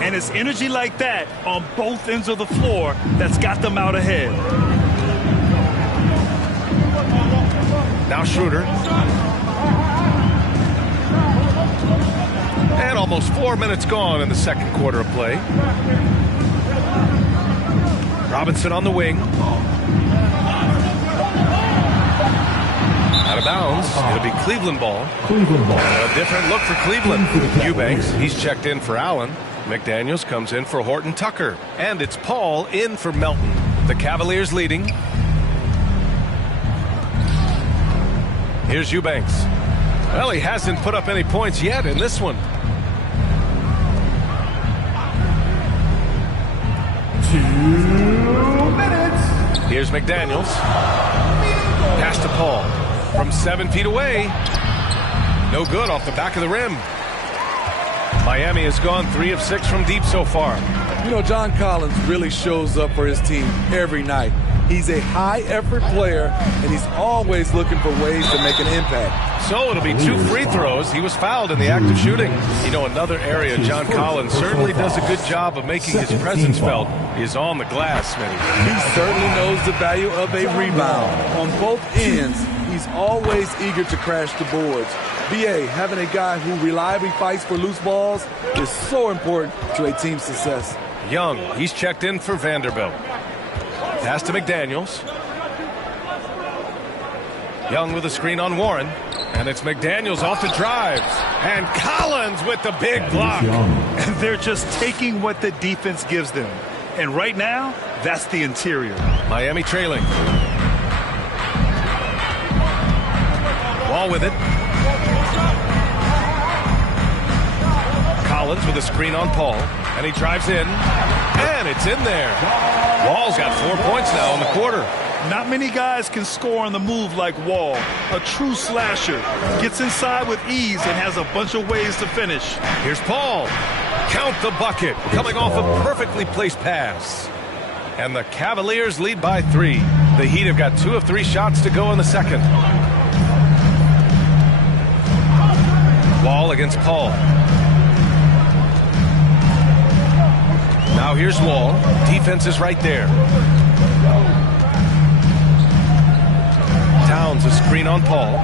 And it's energy like that on both ends of the floor that's got them out ahead. Now Schroeder. And almost 4 minutes gone in the second quarter of play. Robinson on the wing. Out of bounds. It'll be Cleveland ball. A different look for Cleveland. Eubanks, he's checked in for Allen. McDaniels comes in for Horton Tucker. And it's Paul in for Melton. The Cavaliers leading. Here's Eubanks. Well, he hasn't put up any points yet in this one. 2 minutes. Here's McDaniels. Pass to Paul. From 7 feet away. No good off the back of the rim. Miami has gone 3 of 6 from deep so far. You know, John Collins really shows up for his team every night. He's a high-effort player, and he's always looking for ways to make an impact. So it'll be 2 free throws. He was fouled in the act of shooting. You know, another area John Collins certainly does a good job of making his presence felt is on the glass, Smitty. He certainly knows the value of a rebound. On both ends, he's always eager to crash the boards. BA, having a guy who reliably fights for loose balls is so important to a team's success. Young, he's checked in for Vanderbilt. Pass to McDaniels. Young with a screen on Warren. And it's McDaniels off the drives. And Collins with the big block. And they're just taking what the defense gives them. And right now, that's the interior. Miami trailing. Wall with it. Collins with a screen on Paul. And he drives in. And it's in there. Wall's got 4 points now in the quarter. Not many guys can score on the move like Wall. A true slasher. Gets inside with ease and has a bunch of ways to finish. Here's Paul. Count the bucket. Coming off a perfectly placed pass. And the Cavaliers lead by 3. The Heat have got 2 of 3 shots to go in the second. Wall against Paul. Now here's Wall. Defense is right there. Towns a screen on Paul.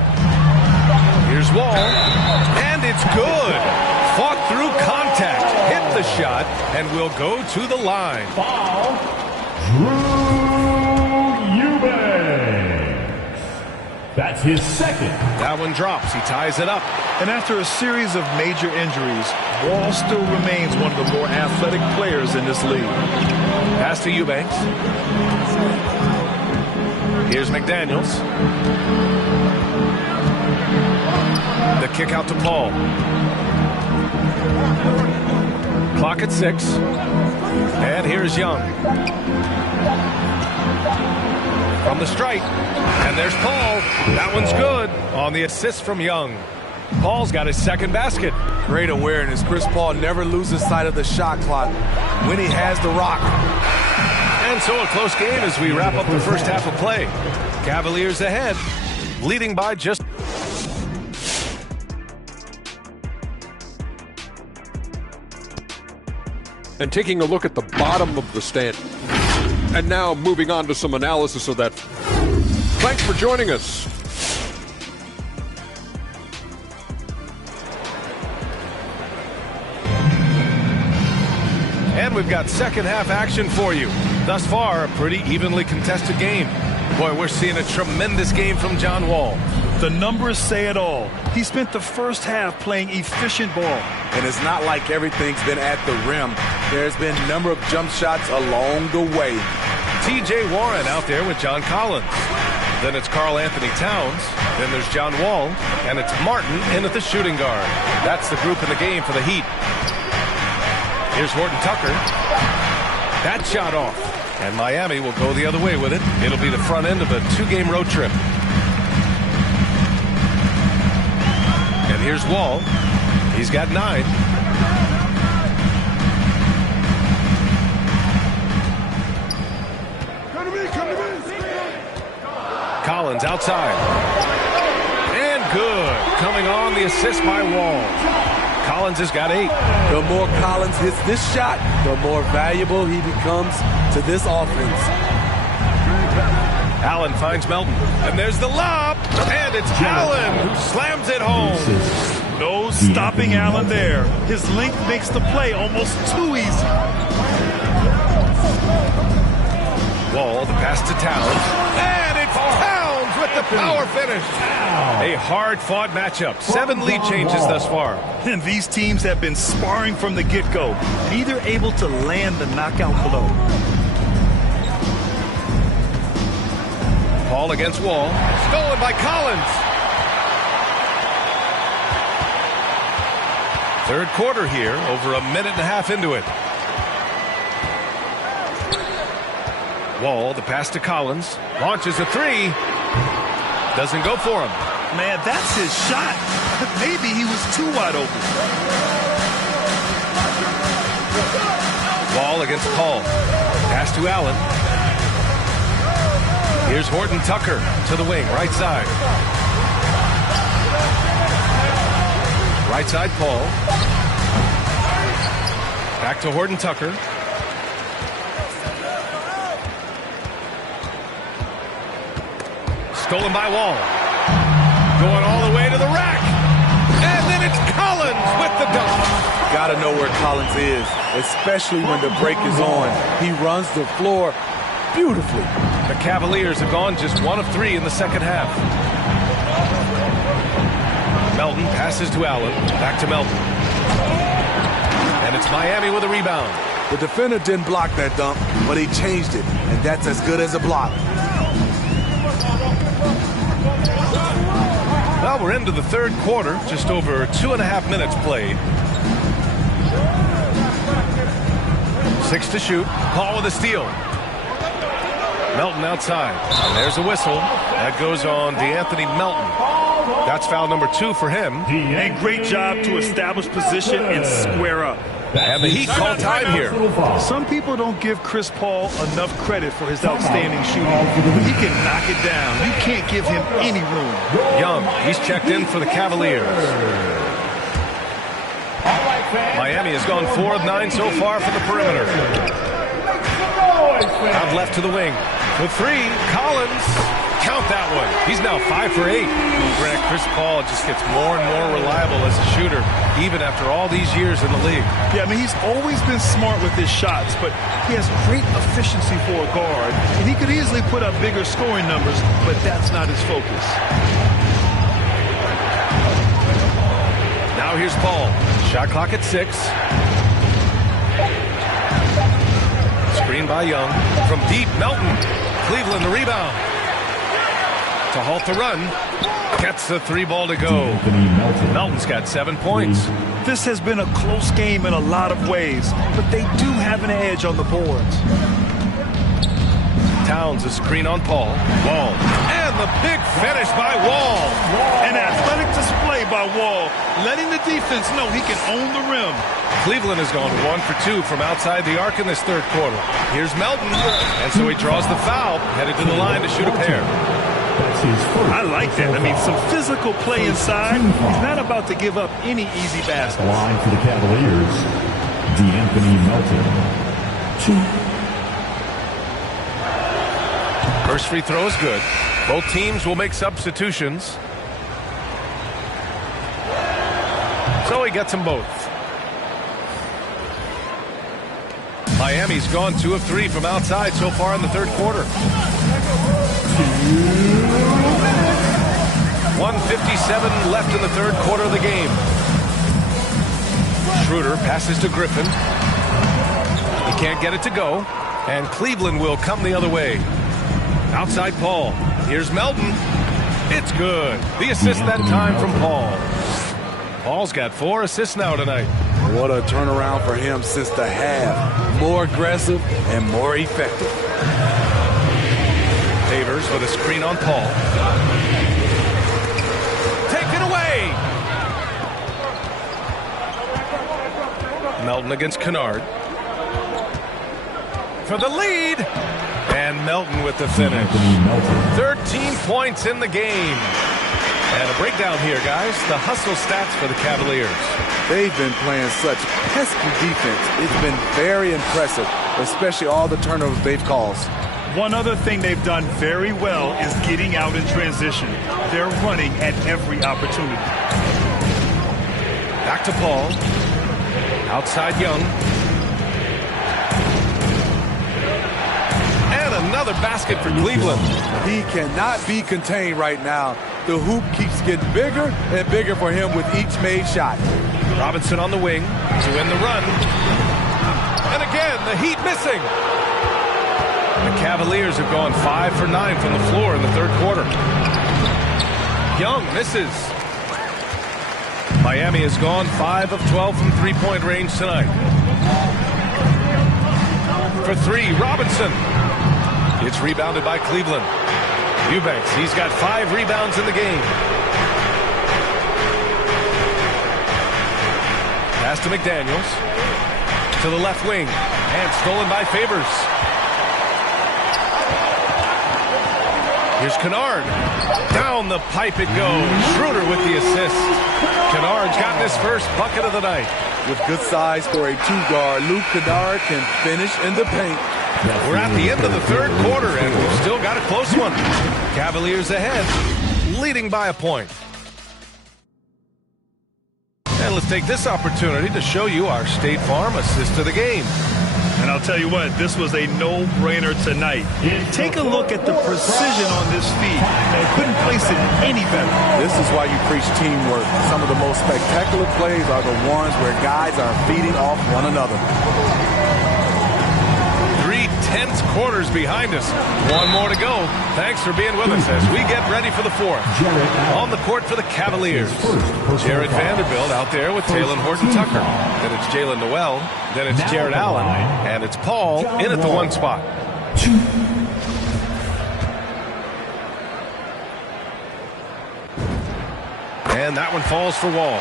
Here's Wall. And it's good. Fought through contact. Hit the shot and will go to the line. Foul. Drew Eubanks. That's his second. That one drops. He ties it up. And after a series of major injuries, Wall still remains one of the more athletic players in this league. Pass to Eubanks. Here's McDaniels. The kick out to Paul. Clock at 6. And here's Young. From the stripe. And there's Paul. That one's good on the assist from Young. Paul's got his second basket. Great awareness. Chris Paul never loses sight of the shot clock when he has the rock. And so a close game as we wrap up the first half of play. Cavaliers ahead, leading by just... and taking a look at the bottom of the stand. And now moving on to some analysis of that. Thanks for joining us. And we've got second half action for you. Thus far, a pretty evenly contested game. Boy, we're seeing a tremendous game from John Wall. The numbers say it all. He spent the first half playing efficient ball. And it's not like everything's been at the rim. There's been a number of jump shots along the way. T.J. Warren out there with John Collins. Then it's Karl Anthony Towns. Then there's John Wall. And it's Martin in at the shooting guard. That's the group in the game for the Heat. Here's Horton Tucker. That shot off. And Miami will go the other way with it. It'll be the front end of a 2-game road trip. And here's Wall. He's got 9. Collins outside. And good. Coming on the assist by Wall. Collins has got 8. The more Collins hits this shot, the more valuable he becomes to this offense. Allen finds Melton. And there's the lob. And it's Allen who slams it home. No stopping Allen there. His length makes the play almost too easy. Wall, the pass to Towns. And it's Towns with the power finish. A hard-fought matchup. 7 lead changes thus far. And these teams have been sparring from the get-go. Neither able to land the knockout blow. Paul against Wall. Stolen by Collins. Third quarter here, over a minute and a half into it. Wall, the pass to Collins. Launches a 3. Doesn't go for him. Man, that's his shot. Maybe he was too wide open. Wall against Paul. Pass to Allen. Here's Horton Tucker to the wing, right side. Right side, Paul. Back to Horton Tucker. Stolen by Wall. Going all the way to the rack. And then it's Collins with the dunk. Gotta know where Collins is, especially when the break is on. He runs the floor beautifully. The Cavaliers have gone just 1 of 3 in the second half. Melton passes to Allen. Back to Melton. And it's Miami with a rebound. The defender didn't block that dunk, but he changed it, and that's as good as a block. Well, we're into the third quarter. Just over 2.5 minutes played. 6 to shoot. Paul with a steal. Melton outside. And there's a whistle. That goes on DeAnthony Melton. That's foul number 2 for him. And great job to establish position and square up. And the Heat call time here. Some people don't give Chris Paul enough credit for his outstanding shooting. He can knock it down. You can't give him any room. Young, he's checked in for the Cavaliers. Miami has gone 4 of 9 so far from the perimeter. Out left to the wing. For 3, Collins. Count that one. He's now 5 for 8. Grant, Chris Paul just gets more and more reliable as a shooter, even after all these years in the league. Yeah, I mean, he's always been smart with his shots, but he has great efficiency for a guard, and he could easily put up bigger scoring numbers, but that's not his focus. Now here's Paul. Shot clock at 6. Screen by Young. From deep, Melton. Cleveland the rebound. To halt the run. Gets the 3 ball to go. Melton's got 7 points. This has been a close game in a lot of ways, but they do have an edge on the boards. Towns a screen on Paul. Wall. And the big finish by Wall. An athletic display by Wall, letting the defense know he can own the rim. Cleveland has gone 1 for 2 from outside the arc in this third quarter. Here's Melton. And so he draws the foul, headed to the line to shoot a pair. I like that. I mean, some physical play inside. He's not about to give up any easy baskets. Line for the Cavaliers, DeAnthony Anthony Melton. 2. First free throw is good. Both teams will make substitutions. So he gets them both. Miami's gone 2 of 3 from outside so far in the third quarter. 1:57 left in the third quarter of the game. Schroeder passes to Griffin. He can't get it to go. And Cleveland will come the other way. Outside Paul. Here's Melton. It's good. The assist that time from Paul. Paul's got 4 assists now tonight. What a turnaround for him since the half. More aggressive and more effective. Favors with a screen on Paul. Take it away. Melton against Kennard. For the lead. And Melton with the finish. 13 points in the game. And a breakdown here, guys. The hustle stats for the Cavaliers. They've been playing such pesky defense. It's been very impressive, especially all the turnovers they've caused. One other thing they've done very well is getting out in transition. They're running at every opportunity. Back to Paul. Outside Young. And another basket for Cleveland. He cannot be contained right now. The hoop keeps getting bigger and bigger for him with each made shot. Robinson on the wing to win the run. And again, the Heat missing. The Cavaliers have gone 5 for 9 from the floor in the third quarter. Young misses. Miami has gone 5 of 12 from three-point range tonight. For 3, Robinson. It's rebounded by Cleveland. Eubanks, he's got 5 rebounds in the game. Pass to McDaniels. To the left wing. And stolen by Favors. Here's Kennard. Down the pipe it goes. Schroeder with the assist. Kennard's got his first bucket of the night. With good size for a 2-guard, Luke Kennard can finish in the paint. We're at the end of the third quarter, and we've still got a close one. Cavaliers ahead, leading by a point. And let's take this opportunity to show you our State Farm assist of the game. And I'll tell you what, this was a no-brainer tonight. Take a look at the precision on this feed. They couldn't place it any better. This is why you preach teamwork. Some of the most spectacular plays are the ones where guys are feeding off one another. 3 tense quarters behind us. One more to go. Thanks for being with us as we get ready for the fourth. On the court for the Cavaliers. Jared Vanderbilt out there with Taylor Horton-Tucker. Then it's Jalen Noel. Then it's Jared Allen. And it's Paul in at the 1 spot. And that one falls for Wall.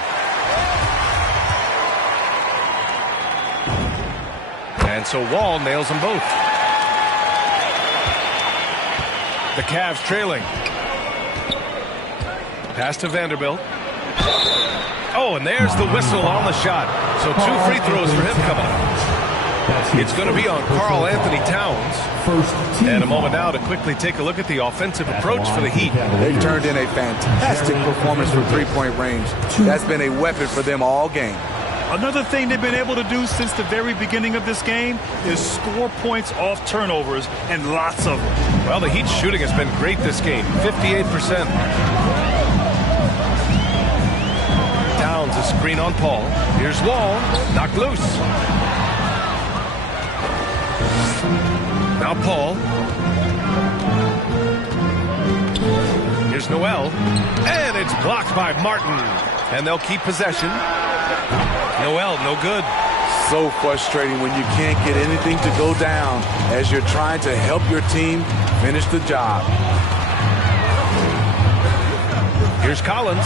And so Wall nails them both. The Cavs trailing. Pass to Vanderbilt. Oh, and there's the whistle on the shot. So 2 free throws for him coming up. It's going to be on Karl Anthony Towns. And a moment now to quickly take a look at the offensive approach for the Heat. They've turned in a fantastic performance from three-point range. That's been a weapon for them all game. Another thing they've been able to do since the very beginning of this game is score points off turnovers, and lots of them. Well, the Heat's shooting has been great this game, 58%. Towns a screen on Paul. Here's Wall, knocked loose. Now Paul. Here's Noel, and it's blocked by Martin. And they'll keep possession. Noel, no good. So frustrating when you can't get anything to go down as you're trying to help your team finish the job. Here's Collins.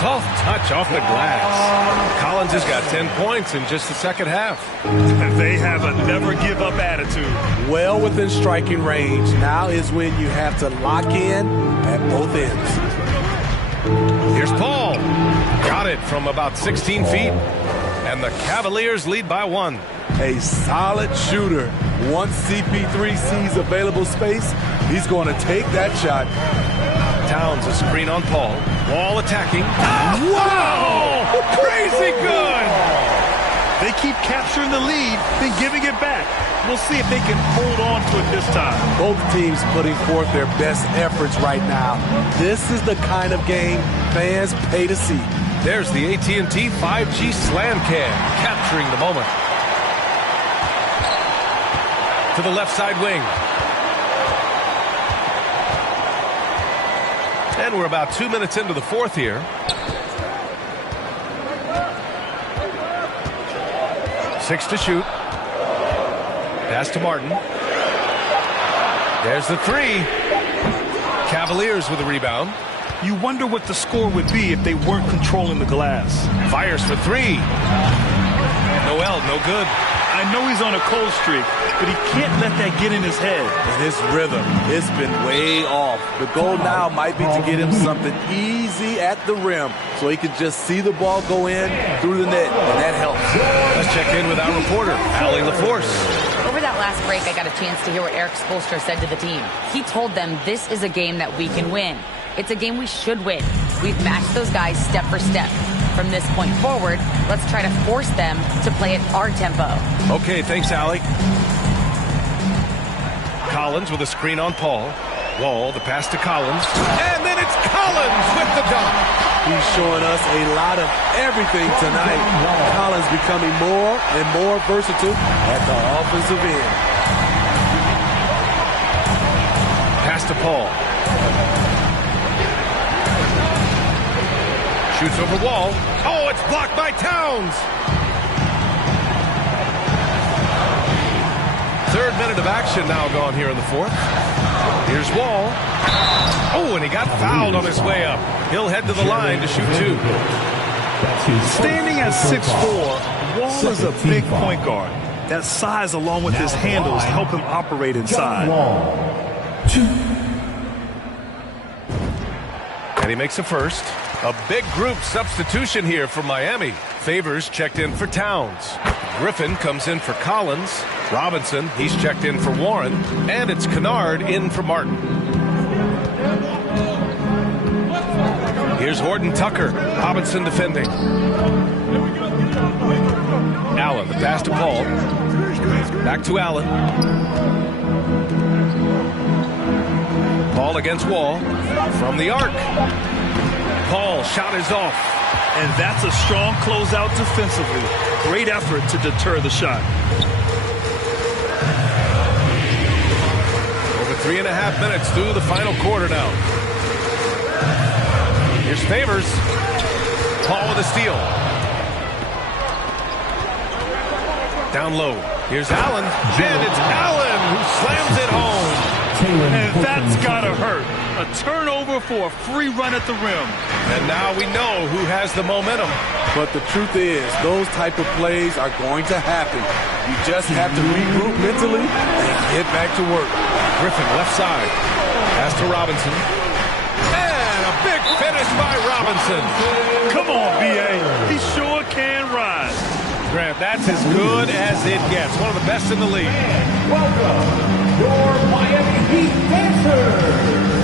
Soft touch off the glass. Collins has got 10 points in just the second half. They have a never-give-up attitude. Well within striking range. Now is when you have to lock in at both ends. Here's Paul. Got it from about 16 feet. And the Cavaliers lead by 1. a solid shooter. Once CP3 sees available space, he's going to take that shot. Towns a screen on Paul. Wall attacking. Wow! Crazy good! They keep capturing the lead, then giving it back. We'll see if they can hold on to it this time. Both teams putting forth their best efforts right now. This is the kind of game fans pay to see. There's the AT&T 5G Slam Cam, capturing the moment. To the left side wing. And we're about 2 minutes into the fourth here. Six to shoot. Pass to Martin. There's the three. Cavaliers with a rebound. You wonder what the score would be if they weren't controlling the glass. Fires for three. Noel, no good. I know he's on a cold streak, but he can't let that get in his head. And his rhythm, it's been way off. The goal now might be to get him something easy at the rim so he can just see the ball go in through the net, and that helps. Let's check in with our reporter, Allie LaForce. Over that last break, I got a chance to hear what Eric Spoelstra said to the team. He told them this is a game that we can win. It's a game we should win. We've matched those guys step for step. From this point forward, let's try to force them to play at our tempo. Okay, thanks, Allie. Collins with a screen on Paul. Wall, the pass to Collins. And then it's Collins with the dunk. He's showing us a lot of everything tonight. Collins becoming more and more versatile at the offensive end. Pass to Paul. Shoots over Wall. Oh, it's blocked by Towns. Third minute of action now gone here in the fourth. Here's Wall. Oh, and he got fouled on his way up. He'll head to the line to shoot two. Standing at 6'4", Wall is a big point guard. That size along with his handles help him operate inside. And he makes a first. A big group substitution here for Miami. Favors checked in for Towns. Griffin comes in for Collins. Robinson, he's checked in for Warren. And it's Kennard in for Martin. Here's Horton Tucker. Robinson defending. Allen, the pass to Paul. Back to Allen. Paul against Wall. From the arc. Paul, shot is off. And that's a strong closeout defensively. Great effort to deter the shot. Over 3.5 minutes through the final quarter now. Here's Favors. Paul with a steal. Down low. Here's Allen. And it's Allen who slams it home. And that's gotta hurt. A turnover for a free run at the rim. And now we know who has the momentum. But the truth is, those type of plays are going to happen. You just have to regroup mentally and get back to work. Griffin left side. Pass to Robinson. And a big finish by Robinson. Come on, B.A. He sure can rise. Grant, that's as good as it gets. One of the best in the league. Welcome, your Miami Heat dancers.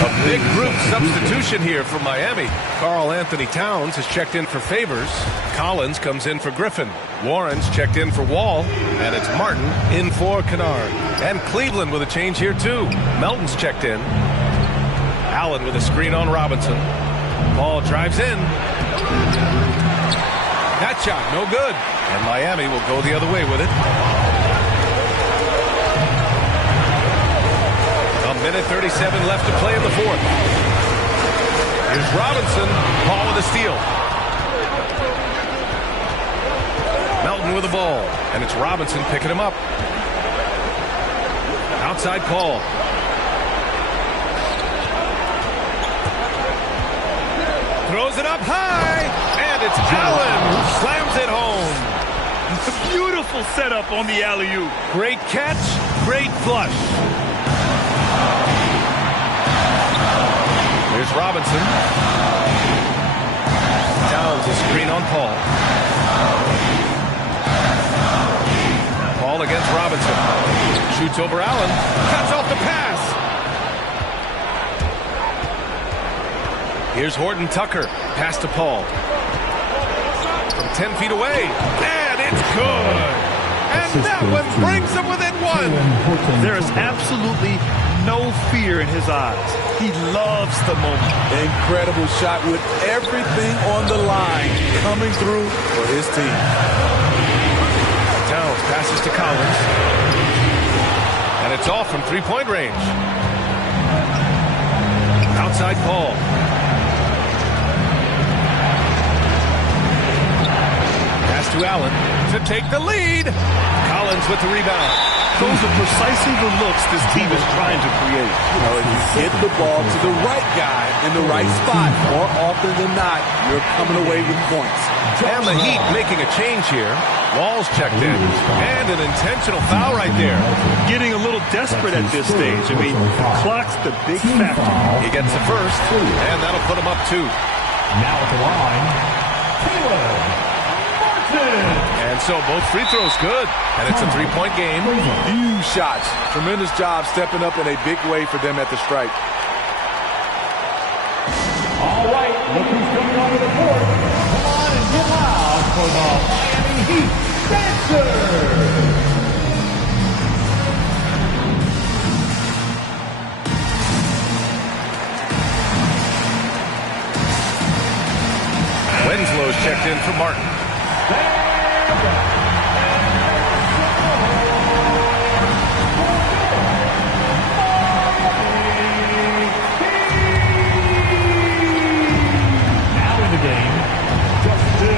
A big group substitution here for Miami. Karl Anthony Towns has checked in for Favors. Collins comes in for Griffin. Warren's checked in for Wall. And it's Martin in for Kennard. And Cleveland with a change here too. Melton's checked in. Allen with a screen on Robinson. Ball drives in. That shot, no good. And Miami will go the other way with it. A minute 37 left to play in the fourth. Here's Robinson. Paul with a steal. Melton with the ball. And it's Robinson picking him up. Outside Paul. Throws it up high, and it's Allen who slams it home. It's a beautiful setup on the alley-oop. Great catch, great flush. There's Here's Robinson. Downs a screen on Paul. Paul against Robinson. Shoots over Allen. Cuts off the pass. Here's Horton Tucker. Pass to Paul. From 10 feet away. And it's good. And that one brings him within one. There is absolutely no fear in his eyes. He loves the moment. Incredible shot with everything on the line coming through for his team. Downs passes to Collins. And it's off from three-point range. Outside Paul. Pass to Allen to take the lead. Collins with the rebound. Those are precisely the looks this team is trying to create. You know, if you get the ball to the right guy in the right spot, more often than not, you're coming away with points. And the Heat making a change here. Wall's checked in. And an intentional foul right there. Getting a little desperate at this stage. I mean, the clock's the big factor. He gets the first, and that'll put him up 2. Now at the line, Caleb Martin. And so both free throws good. And it's a 3-point game. Huge shots. Tremendous job stepping up in a big way for them at the stripe. All right, look who's coming onto the court. Come on and get loud for the Miami Heat Dancers. Winslow's checked in for Martin. Now in the game, Justice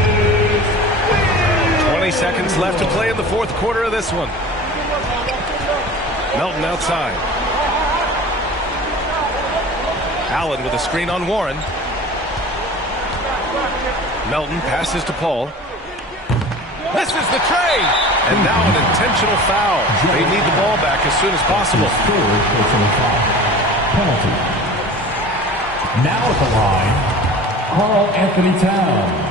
Winslow. 20 seconds left to play in the fourth quarter of this one. Melton outside. Allen with a screen on Warren. Melton passes to Paul. This is the tray. And now an intentional foul. They need the ball back as soon as possible. Penalty. Now at the line, Karl Anthony Towns.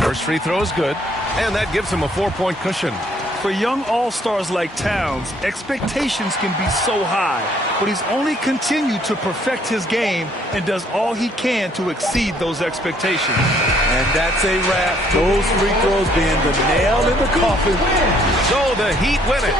First free throw is good. And that gives him a 4-point cushion. For young all-stars like Towns, expectations can be so high, but he's only continued to perfect his game and does all he can to exceed those expectations. And that's a wrap. Those free throws being the nail in the coffin. So the Heat win it.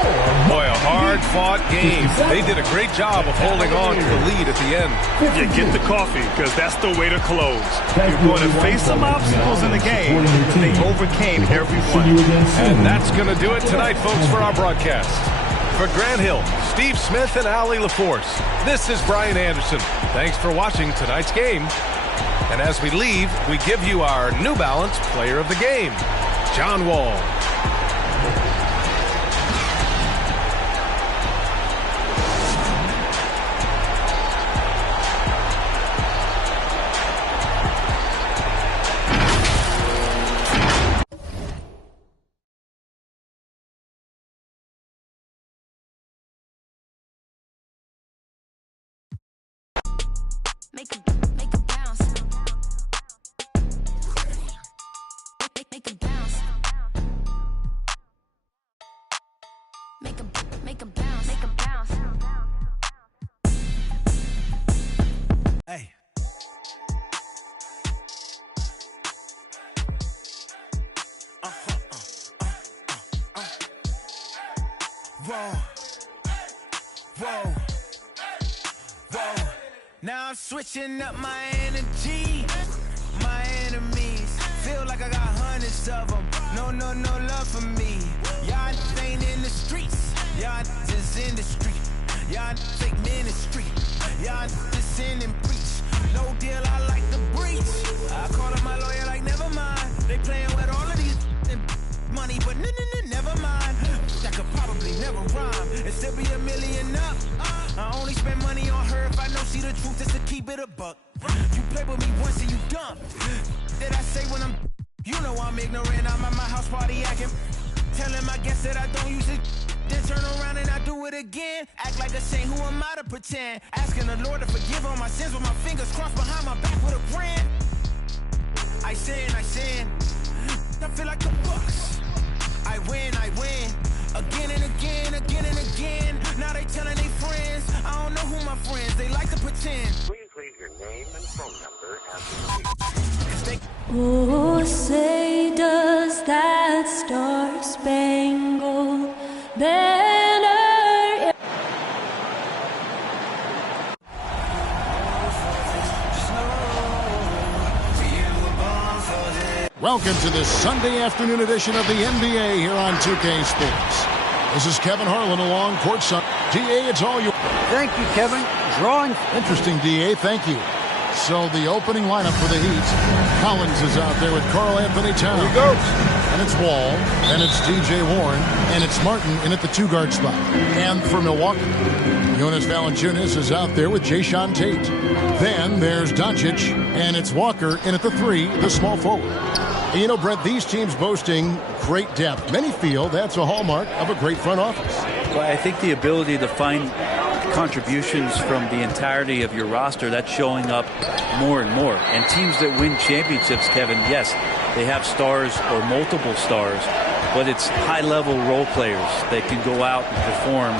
Boy, a hard-fought game. They did a great job of holding on to the lead at the end. You get the coffee, because that's the way to close. You're going to face some obstacles in the game, but they overcame every one. And that's going to do it tonight, folks, for our broadcast. For Grant Hill, Steve Smith, and Allie LaForce, this is Brian Anderson. Thanks for watching tonight's game. And as we leave, we give you our New Balance Player of the Game, John Wall. Make a bounce. Make a bounce. Make a bounce. Make a bounce. Hey. Whoa. Whoa. Whoa. Now I'm switching up my energy. My enemies feel like I got hundreds of them. No love for me. Y'all ain't in the streets. Y'all just in the street. Y'all take ministry. Y'all just sin and preach. No deal, I like the breach. I call up my lawyer like, never mind. They playing with all of these money, but never mind. That could probably never rhyme and still be $1 million up. I only spend money on her if I know she the truth, just to keep it a buck. You play with me once and you dumb. That I say when I'm, you know I'm ignorant. I'm at my house party acting, telling my guests that I don't use it. then turn around and I do it again. Act like a saint, who am I to pretend? Asking the Lord to forgive all my sins with my fingers crossed behind my back with a grin. I sin. I feel like the Bucks. I win. Again and again. Now they telling their friends. I don't know who my friends, they like to pretend. Please leave your name and phone number after the beep. Oh, say does that star-spangled banner. Welcome to this Sunday afternoon edition of the NBA here on 2K Sports. This is Kevin Harlan along courtside. DA, it's all yours. Thank you, Kevin. Drawing. Interesting, DA. Thank you. So the opening lineup for the Heat. Collins is out there with Karl Anthony Towns. Here he goes. And it's Wall. And it's DJ Warren. And it's Martin in at the 2-guard spot. And for Milwaukee, Jonas Valanciunas is out there with Jayshawn Tate. Then there's Doncic. And it's Walker in at the 3, the small forward. And you know, Brent, these teams boasting great depth. Many feel that's a hallmark of a great front office. Well, I think the ability to find contributions from the entirety of your roster, that's showing up more and more. And teams that win championships, Kevin, yes, they have stars or multiple stars, but it's high-level role players that can go out and perform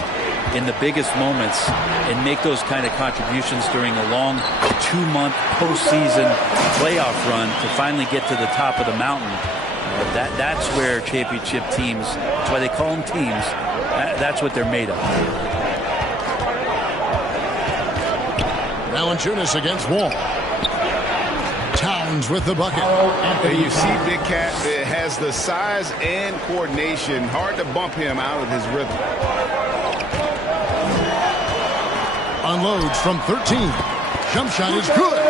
in the biggest moments and make those kind of contributions during a long 2-month postseason playoff run to finally get to the top of the mountain. That's where championship teams, that's why they call them teams, that's what they're made of. Valanciunas against Wall. Towns with the bucket. And you see Big Cat has the size and coordination. Hard to bump him out of his rhythm. Unloads from 13. Jump shot is good.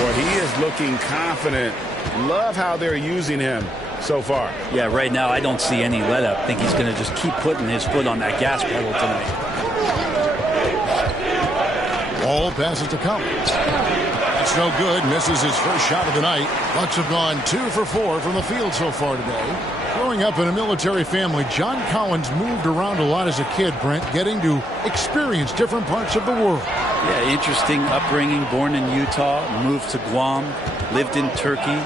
Boy, he is looking confident. Love how they're using him so far. Yeah, right now I don't see any let up. I think he's going to just keep putting his foot on that gas pedal tonight. Wall passes to Collins. That's no good. Misses his first shot of the night. Bucks have gone 2 for 4 from the field so far today. Growing up in a military family, John Collins moved around a lot as a kid, Brent, getting to experience different parts of the world. Yeah, interesting upbringing. Born in Utah, moved to Guam, lived in Turkey,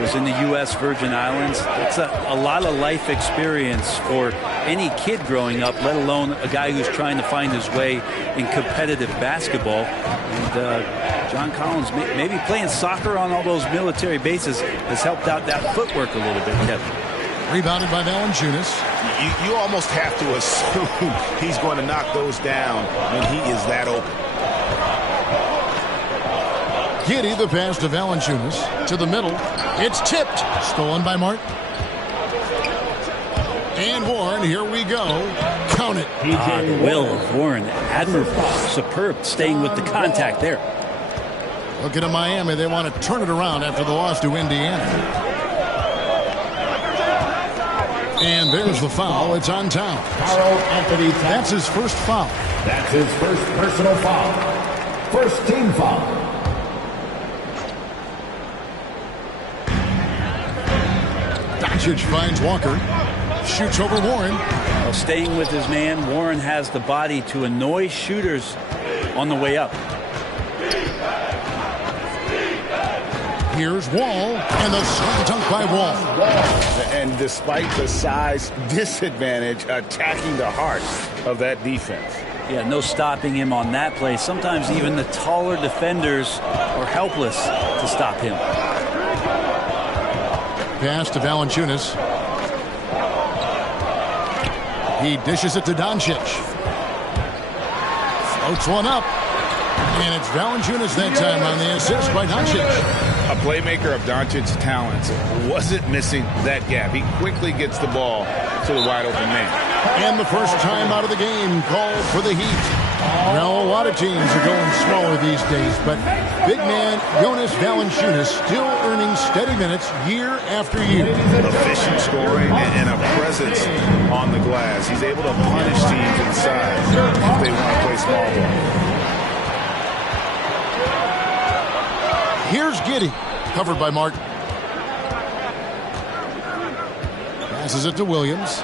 was in the U.S. Virgin Islands. It's a lot of life experience for any kid growing up, let alone a guy who's trying to find his way in competitive basketball. And John Collins, maybe playing soccer on all those military bases has helped out that footwork a little bit, Kevin. Rebounded by Valanciunas. You almost have to assume he's going to knock those down when he is that open. Giddey, the pass to Valanciunas. To the middle. It's tipped. Stolen by Martin. And Warren, here we go. Count it. The will of Warren, admirable, superb, staying with the contact there. Looking at Miami, they want to turn it around after the loss to Indiana. And there's the foul. It's on Towns. Karl Anthony Towns. That's his first foul. That's his first personal foul. First team foul. Doncic finds Walker. Shoots over Warren. Well, staying with his man, Warren has the body to annoy shooters on the way up. Here's Wall, and the slam dunk by Wall. And despite the size disadvantage, attacking the heart of that defense. Yeah, no stopping him on that play. Sometimes even the taller defenders are helpless to stop him. Pass to Valanciunas. He dishes it to Doncic. Floats one up. And it's Valanciunas that time on the assist by Doncic. A playmaker of Doncic's talents wasn't missing that gap. He quickly gets the ball to the wide open man. And the first time out of the game called for the Heat. Well, a lot of teams are going smaller these days, but big man Jonas Valanciunas still earning steady minutes year after year. Efficient scoring and a presence on the glass. He's able to punish teams inside if they want to play small ball. Here's Giddey, covered by Martin. Passes it to Williams.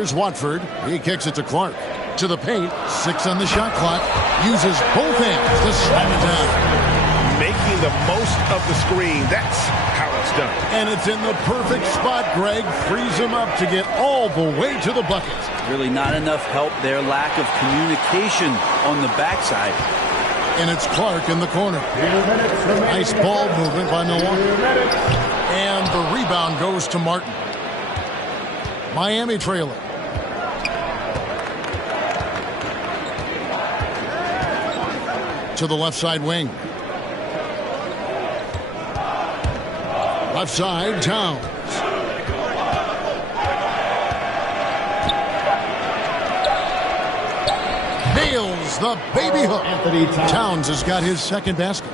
Here's Watford. He kicks it to Clark. To the paint. 6 on the shot clock. Uses both hands to slam it down. Making the most of the screen. That's how it's done. And it's in the perfect spot, Greg. Frees him up to get all the way to the bucket. Really not enough help there. Lack of communication on the backside. And it's Clark in the corner. Nice ball movement by Milwaukee. And the rebound goes to Martin. Miami trailing. To the left side wing. Left side, Towns. Nails the baby hook. Towns has got his second basket.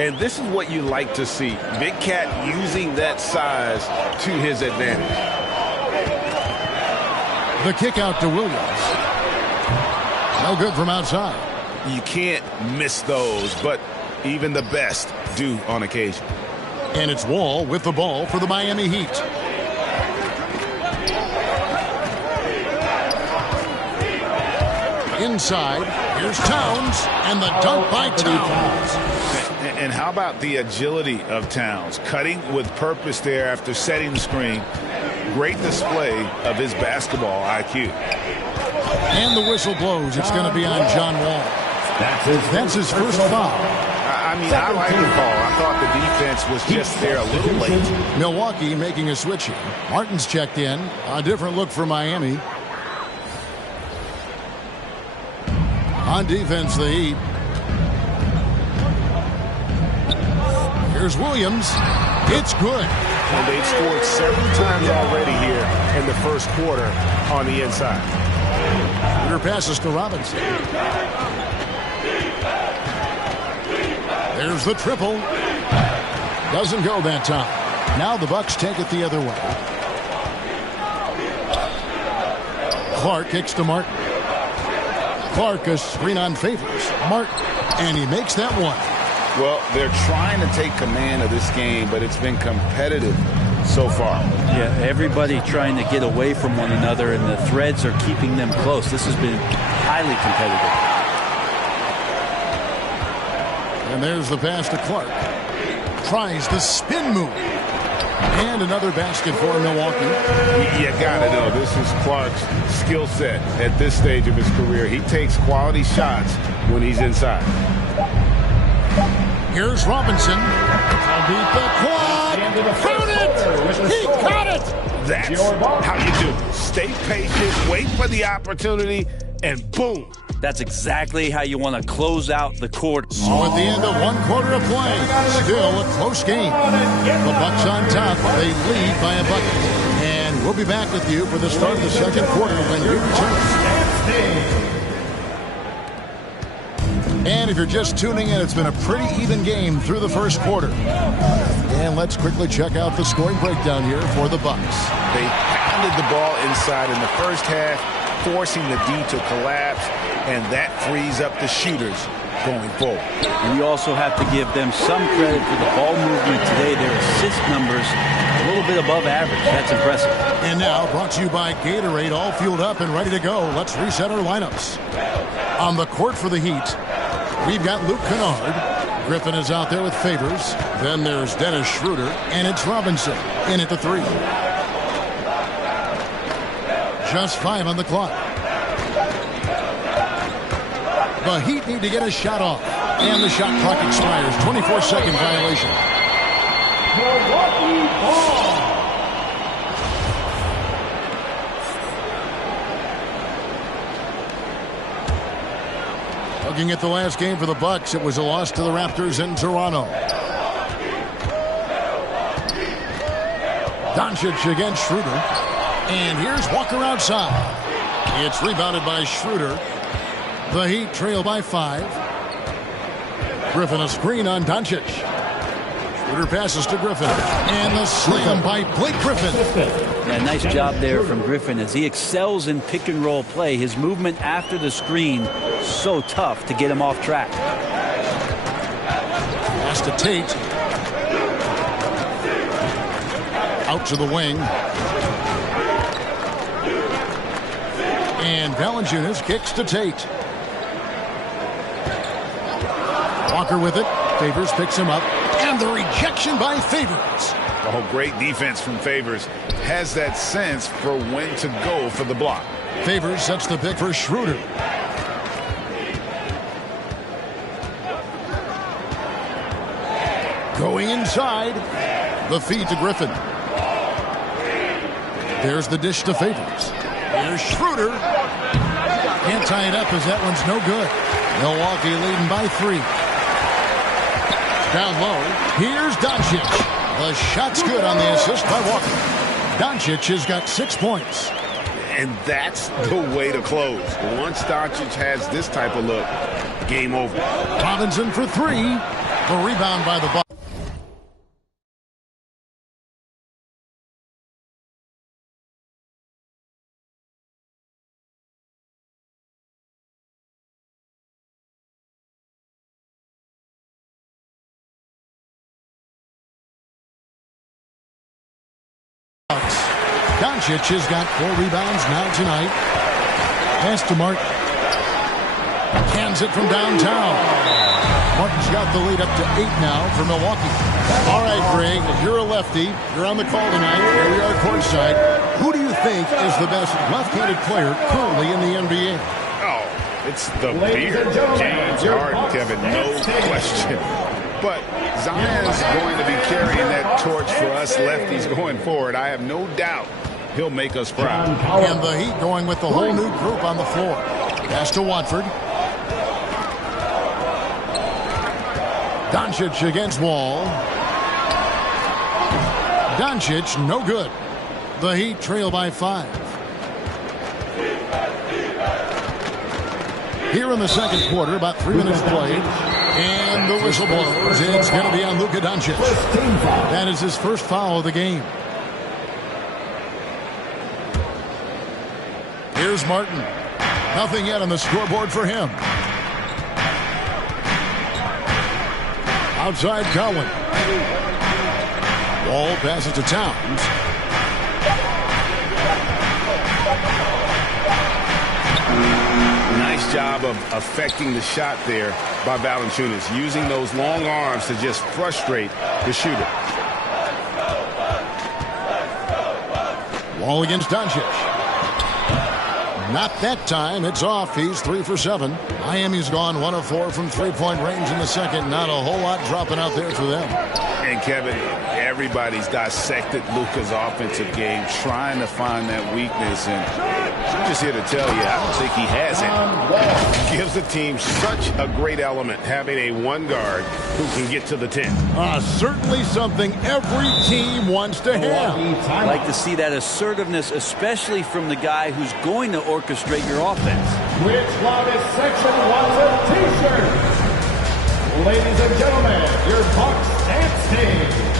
And this is what you like to see. Big Cat using that size to his advantage. The kick out to Williams. No good from outside. You can't miss those, but even the best do on occasion. And it's Wall with the ball for the Miami Heat. Inside, here's Towns, and the dunk by Towns. And how about the agility of Towns? Cutting with purpose there after setting the screen. Great display of his basketball IQ. And the whistle blows. It's going to be on John Wall. That's his first foul. I mean, I like the call. I thought the defense was just there a little late. Milwaukee making a switch here. Martin's checked in. A different look for Miami. On defense, the Heat. Here's Williams. It's good. And they've scored several times already here in the first quarter on the inside. Shooter passes to Robinson. There's the triple. Doesn't go that time. Now the Bucks take it the other way. Clark kicks to Martin. Clark, a screen on Favors. Martin, and he makes that one. Well, they're trying to take command of this game, but it's been competitive so far. Yeah, everybody trying to get away from one another, and the threads are keeping them close. This has been highly competitive. And there's the pass to Clark. Tries the spin move. And another basket for Milwaukee. You gotta know, this is Clark's skill set at this stage of his career. He takes quality shots when he's inside. Here's Robinson. Beat the clock. Count it. He caught it. That's how you do it. Stay patient, wait for the opportunity, and boom. That's exactly how you want to close out the quarter. So at the end of one quarter of play, still a close game. The Bucks on top. They lead by a bucket. And we'll be back with you for the start of the second quarter when we return. And if you're just tuning in, it's been a pretty even game through the first quarter. And let's quickly check out the scoring breakdown here for the Bucks. They pounded the ball inside in the first half, forcing the D to collapse, and that frees up the shooters going forward. And you also have to give them some credit for the ball movement today. Their assist numbers a little bit above average. That's impressive. And now, brought to you by Gatorade, all fueled up and ready to go. Let's reset our lineups. On the court for the Heat, we've got Luke Kennard. Griffin is out there with Favors. Then there's Dennis Schroeder, and it's Robinson in at the 3. Just 5 on the clock. The Heat need to get a shot off. And the shot clock expires. 24-second violation. Milwaukee ball. Looking at the last game for the Bucks, it was a loss to the Raptors in Toronto. Doncic against Schroeder. And here's Walker outside. It's rebounded by Schroeder. The Heat trail by 5. Griffin a screen on Doncic. Schroeder passes to Griffin. And the slam by Blake Griffin. Yeah, nice job there from Griffin as he excels in pick and roll play. His movement after the screen, so tough to get him off track. Pass to Tate. Out to the wing. And Valanciunas kicks to Tate. Walker with it. Favors picks him up. And the rejection by Favors. Oh, great defense from Favors. Has that sense for when to go for the block. Favors sets the pick for Schroeder. Going inside. The feed to Griffin. There's the dish to Favors. Here's Schroeder. Can't tie it up as that one's no good. Milwaukee leading by 3. Down low. Here's Doncic. The shot's good on the assist by Walker. Doncic has got 6 points. And that's the way to close. Once Doncic has this type of look, game over. Robinson for 3. The rebound by the Bucks. Doncic has got 4 rebounds now tonight. Pass to Martin. Cans it from downtown. Martin's got the lead up to 8 now for Milwaukee. All right, Greg, you're a lefty. You're on the call tonight. Here we are courtside. Who do you think is the best left-handed player currently in the NBA? Oh, it's the beard. James Harden, Kevin, no question. But Zion's going to be carrying that torch for us lefties going forward. I have no doubt he'll make us proud. And the Heat going with the whole new group on the floor. Pass to Watford. Doncic against Wall. Doncic, no good. The Heat trail by 5. Here in the second quarter, about 3 minutes played. And the whistle blows. It's going to be on Luka Doncic. That is his first foul of the game. Here's Martin. Nothing yet on the scoreboard for him. Outside Cowan. Wall passes to Towns. Nice job of affecting the shot there by Valanciunas, using those long arms to just frustrate the shooter. Wall against Doncic. Not that time. It's off. He's 3 for 7. Miami's gone 1 of 4 from three-point range in the second. Not a whole lot dropping out there for them. And Kevin, everybody's dissected Luka's offensive game, trying to find that weakness. And I'm just here to tell you, I don't think he has it. Gives the team such a great element having a one guard who can get to the 10. Certainly something every team wants to have. I like to see that assertiveness, especially from the guy who's going to orchestrate your offense. Which club is Section 1's T-shirt? Ladies and gentlemen, your Bucks and Sting.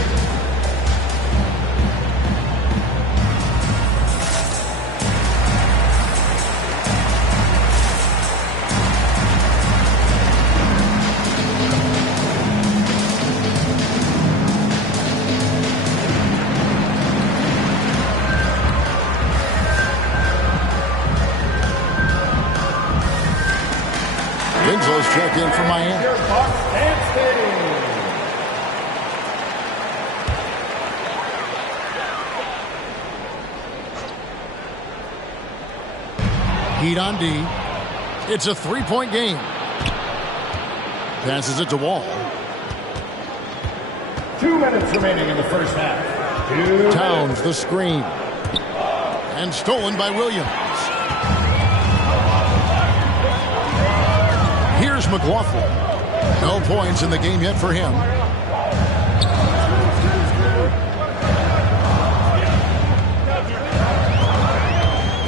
Winslow's check in for Miami. Your Bucks and Sting. Heat on D. It's a 3-point game. Passes it to Wall. 2 minutes remaining in the first half. Towns the screen. And stolen by Williams. Here's McLaughlin. No points in the game yet for him.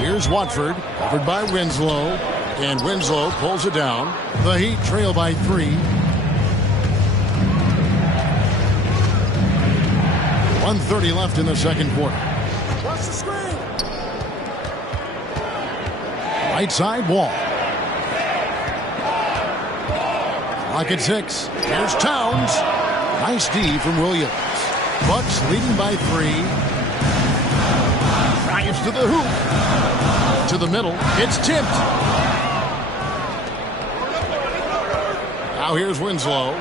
Here's Watford, covered by Winslow. And Winslow pulls it down. The Heat trail by 3. 1:30 left in the second quarter. Watch the screen. Right side Wall. Clock at 6. Here's Towns. Nice D from Williams. Bucks leading by 3. Drives to the hoop. To the middle. It's tipped. Now here's Winslow.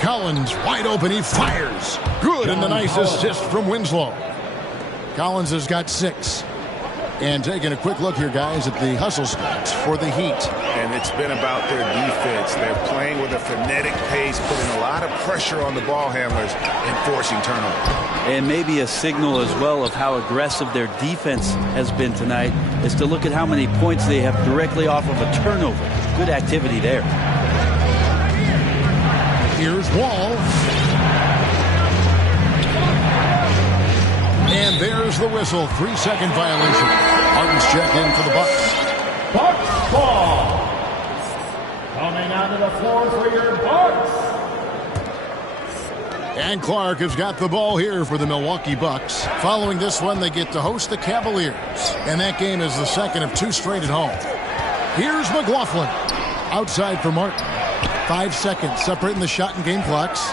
Collins wide open. He fires. Good. And the nice assist from Winslow. Collins has got 6. And taking a quick look here, guys, at the hustle stats for the Heat. And it's been about their defense. They're playing with a frenetic pace, putting a lot of pressure on the ball handlers and forcing turnovers. And maybe a signal as well of how aggressive their defense has been tonight is to look at how many points they have directly off of a turnover. Good activity there. Here's Wall. And there's the whistle. 3-second violation. Martin's check in for the Bucks. Bucks ball. Coming onto the floor for your Bucks. And Clark has got the ball here for the Milwaukee Bucks. Following this one, they get to host the Cavaliers. And that game is the second of 2 straight at home. Here's McLaughlin. Outside for Martin. 5 seconds separating the shot and game clocks.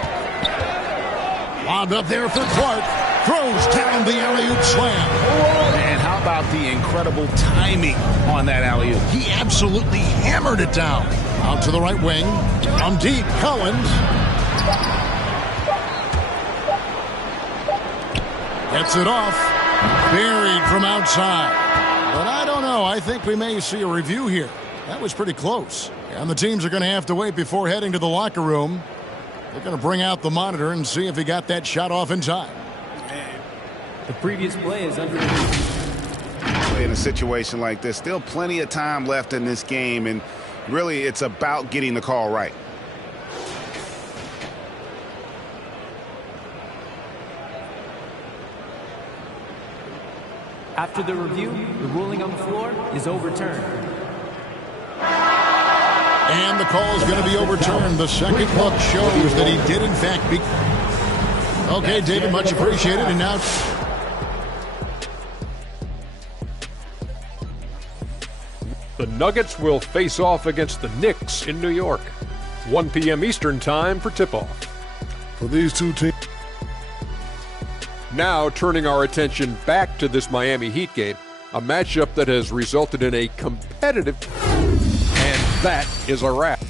Lobbed up there for Clark. Throws down the alley-oop slam. And how about the incredible timing on that alley-oop? He absolutely hammered it down. Out to the right wing. From deep, Collins. Gets it off. Buried from outside. But I don't know. I think we may see a review here. That was pretty close. And the teams are going to have to wait before heading to the locker room. They're going to bring out the monitor and see if he got that shot off in time. The previous play is under In a situation like this, still plenty of time left in this game, and really it's about getting the call right. After the review, the ruling on the floor is overturned. And the call is going to be overturned. The second look shows that he did in fact be. Okay, David, much appreciated. And now the Nuggets will face off against the Knicks in New York. 1 p.m. Eastern time for tip-off. For these two teams. Now turning our attention back to this Miami Heat game, a matchup that has resulted in a competitive, and that is a wrap.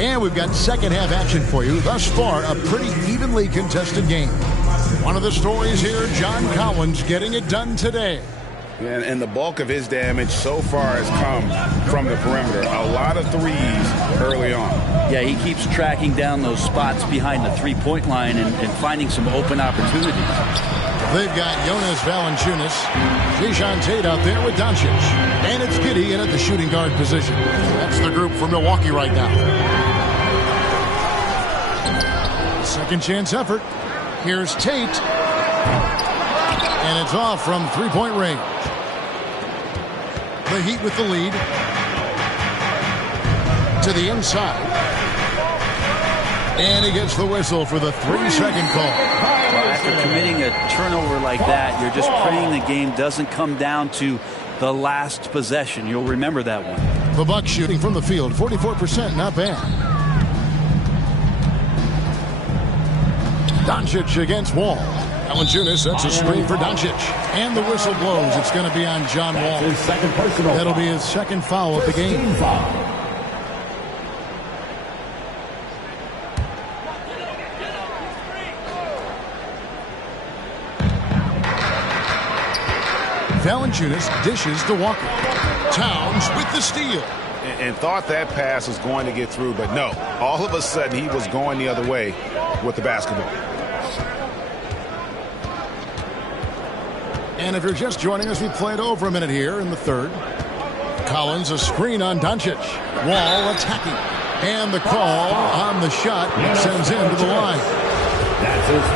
And we've got second half action for you. Thus far, a pretty evenly contested game. One of the stories here, John Collins getting it done today. And the bulk of his damage so far has come from the perimeter. A lot of threes early on. Yeah, he keeps tracking down those spots behind the three-point line and finding some open opportunities. They've got Jonas Valanciunas, Jae'Sean Tate out there with Doncic. And it's Giddey in at the shooting guard position. That's the group for Milwaukee right now. Second chance effort. Here's Tate. And it's off from three-point range. The Heat with the lead. To the inside. And he gets the whistle for the 3-second call. After committing a turnover like that, you're just praying the game doesn't come down to the last possession. You'll remember that one. The Bucks shooting from the field, 44%, not bad. Doncic against Wall. Valanciunas sets a screen for Doncic. And the whistle blows. It's going to be on John Wall. That'll be his second foul of the game. Valanciunas dishes to Walker. Towns with the steal. And thought that pass was going to get through, but no. All of a sudden, he was going the other way with the basketball. And if you're just joining us, we played over a minute here in the third. Collins, a screen on Doncic. Wall attacking. And the call on the shot sends him to the line.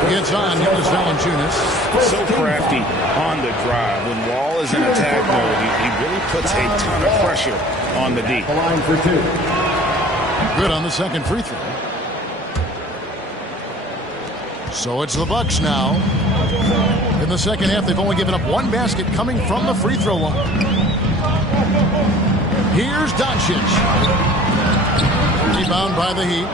Gets on Jonas Valanciunas. So crafty on the drive. When Wall is in attack mode, he really puts a ton of pressure on the D. Line for two. Good on the second free throw. So it's the Bucks now. In the second half, they've only given up one basket coming from the free throw line. Here's Doncic. Rebound by the Heat.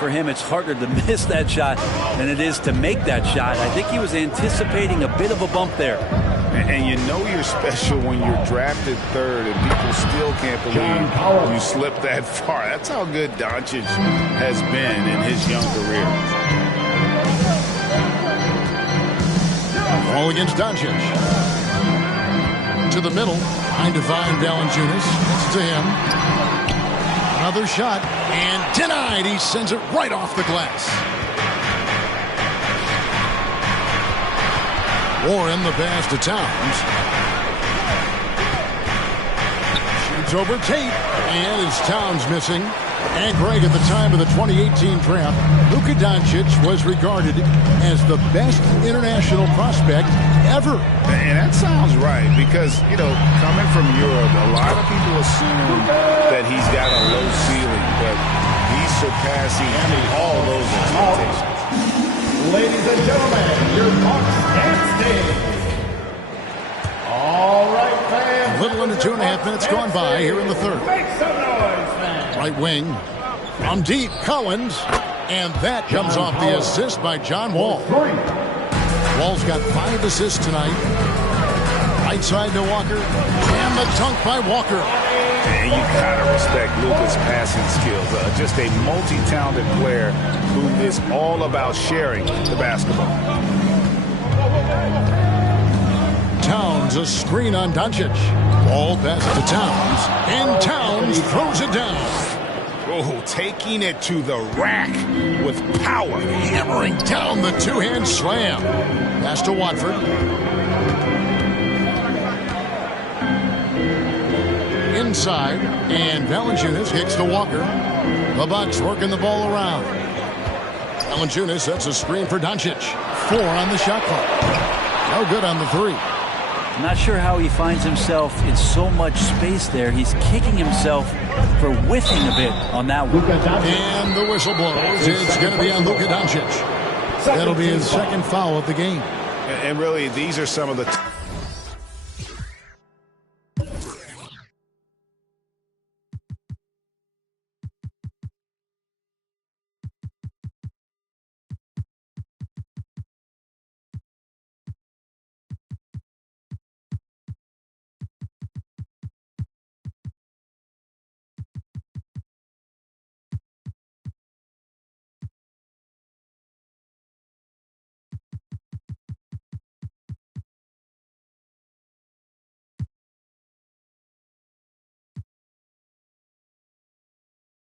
For him, it's harder to miss that shot than it is to make that shot. I think he was anticipating a bit of a bump there. And you know you're special when you're drafted third and people still can't believe you slipped that far. That's how good Doncic has been in his young career. Ball against Doncic. To the middle. Trying to find Valanciunas. It's to him. Another shot. And denied. He sends it right off the glass. Warren the pass to Towns. Shoots over Tate. And is Towns missing? And Greg, at the time of the 2018 draft, Luka Doncic was regarded as the best international prospect ever. And that sounds right because, you know, coming from Europe, a lot of people assume that he's got a low ceiling, but he's surpassing all those expectations. Ladies and gentlemen, your Bucks and Stings. All right, fans. A little under 2.5 minutes gone by here in the third. Make some noise, fans. Right wing from deep, Collins. And that comes off the assist by John Wall. Wall's got 5 assists tonight. Right side to Walker. And the dunk by Walker. And you gotta respect Luka's passing skills. Just a multi-talented player who is all about sharing the basketball. Towns, a screen on Doncic. Ball pass to Towns. And Towns throws it down. Oh, taking it to the rack with power. Hammering down the two-hand slam. Pass to Watford. Inside, and Valanciunas kicks to Walker. The Bucks working the ball around. Valanciunas sets a screen for Doncic. 4 on the shot clock. No good on the 3. Not sure how he finds himself in so much space there. He's kicking himself for whiffing a bit on that one. And the whistle blows. It's going to be on Luka Doncic. That'll be his second foul of the game. And really, these are some of the...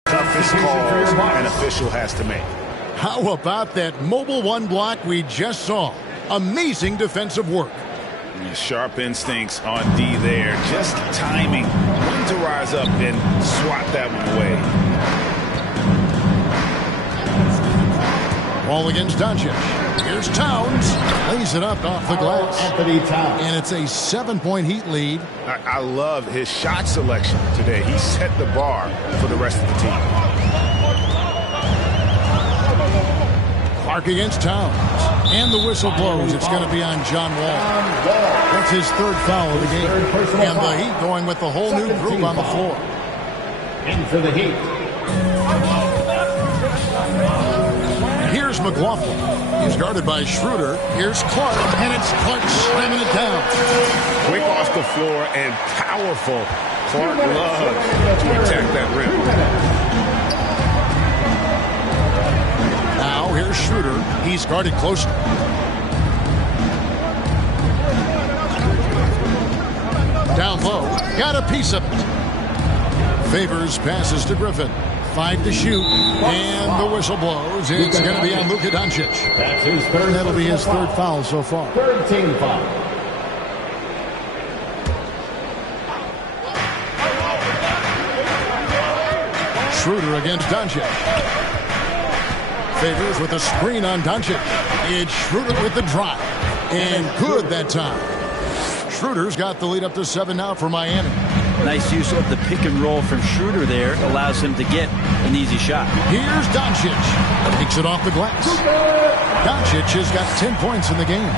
toughest calls an official has to make. How about that mobile one block we just saw? Amazing defensive work. Sharp instincts on D there. Just timing when to rise up and swat that one away. Ball against Doncic. Here's Towns. Lays it up off the glass. Anthony Towns. And it's a 7-point Heat lead. I love his shot selection today. He set the bar for the rest of the team. Clark against Towns. And the whistle blows. It's going to be on John Wall. That's his 3rd foul of the game. And the Heat going with the whole new group on the floor. In for the Heat. Here's McLaughlin. He's guarded by Schroeder. Here's Clark. And it's Clark slamming it down. Quick off the floor and powerful. Clark loves to attack that rim. Now here's Schroeder. He's guarded closer. Down low. Got a piece of it. Favors passes to Griffin. 5 to shoot. And the whistle blows. It's going to be on Luka Doncic. That's his 3rd. That'll be his 3rd foul so far. 3rd team foul. Schroeder against Doncic. Favors with a screen on Doncic. It's Schroeder with the drive. And good that time. Schroeder's got the lead up to 7 now for Miami. Nice use of the pick and roll from Schroeder there. Allows him to get an easy shot. Here's Doncic. Takes it off the glass. Doncic has got 10 points in the game.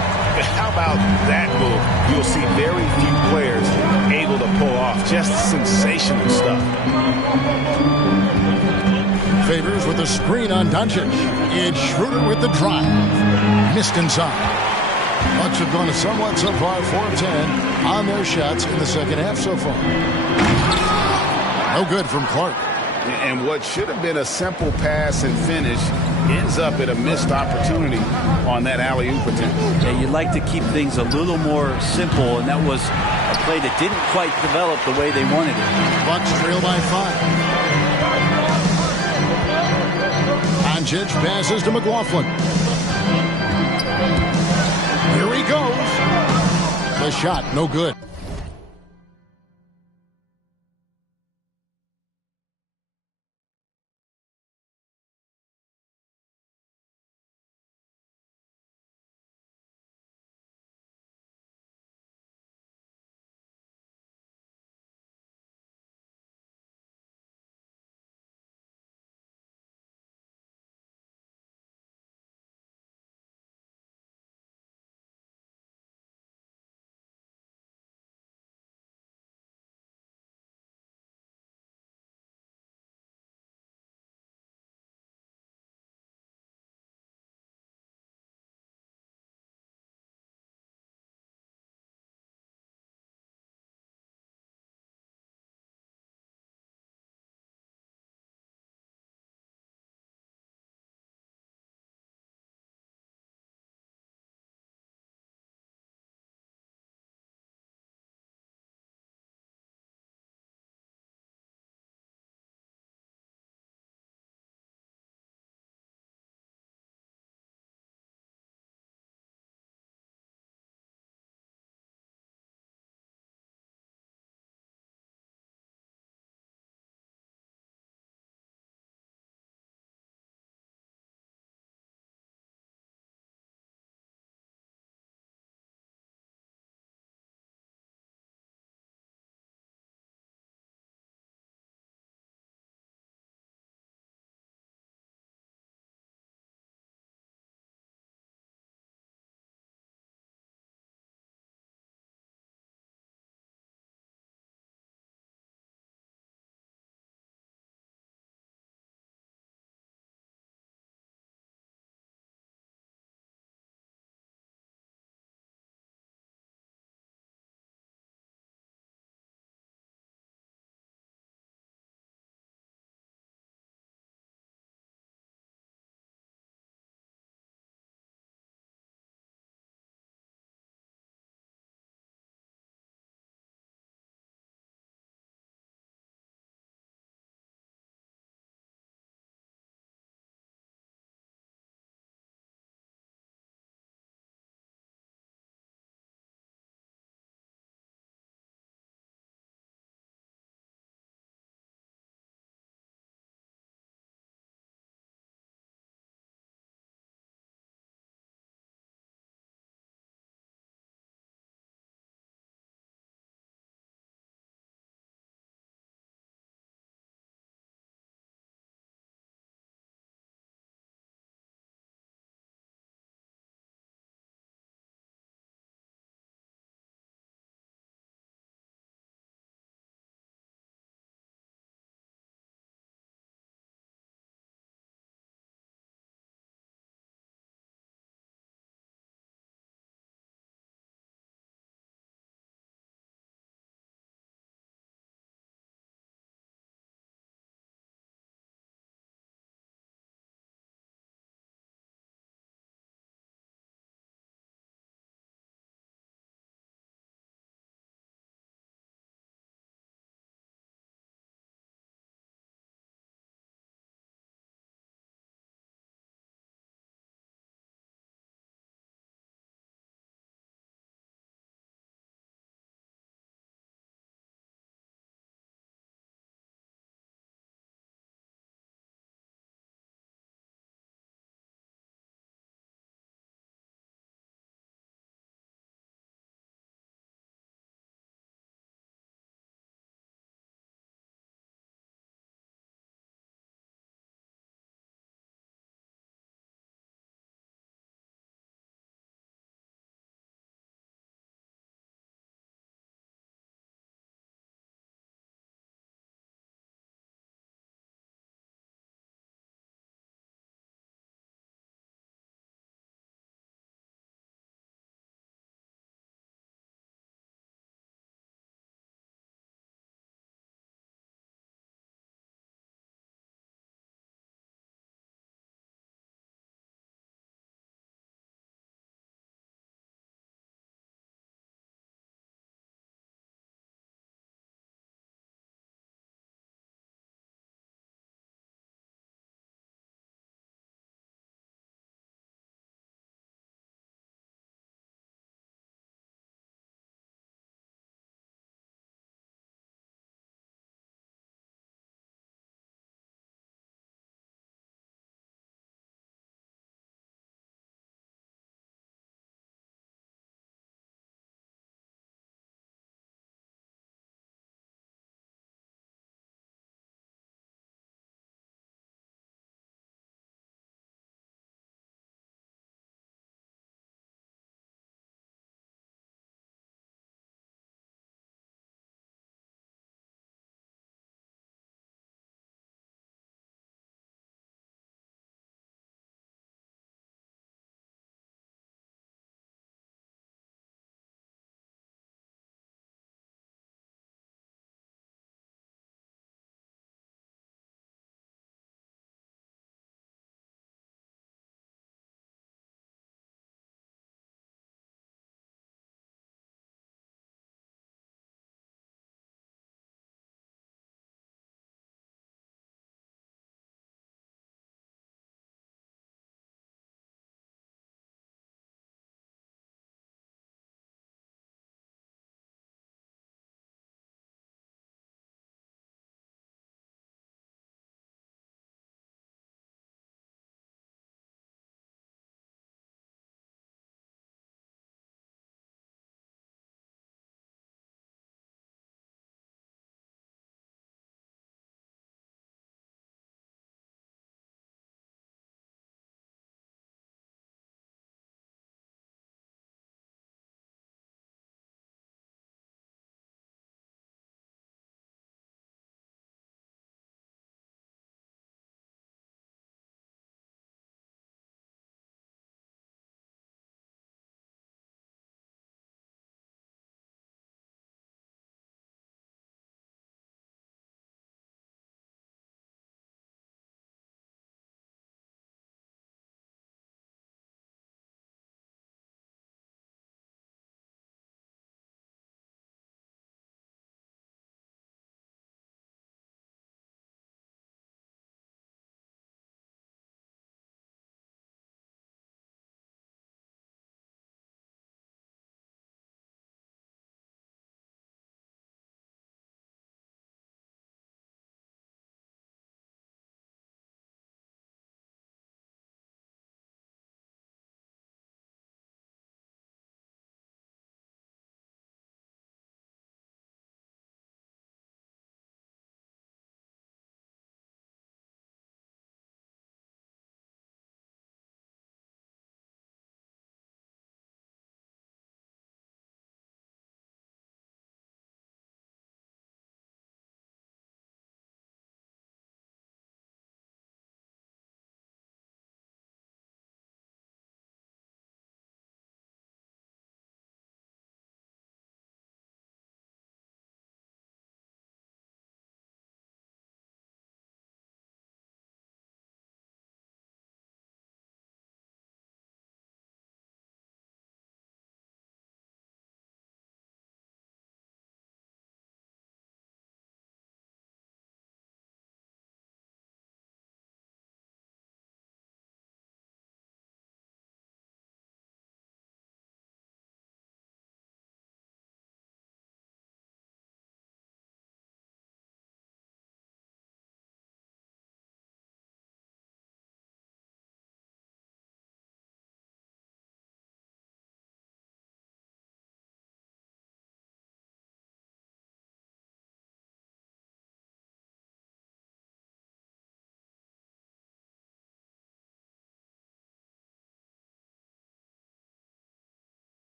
How about that move? You'll see very few players able to pull off just sensational stuff. Favors with a screen on Doncic. It's Schroeder with the drive. Missed inside. Bucks have gone somewhat so far 4 of 10 on their shots in the second half so far. No good from Clark. And what should have been a simple pass and finish ends up at a missed opportunity on that alley-oop attempt. Yeah, you'd like to keep things a little more simple, and that was a play that didn't quite develop the way they wanted it. Bucks trail by 5. Doncic passes to McLaughlin. Here he goes. The shot, no good.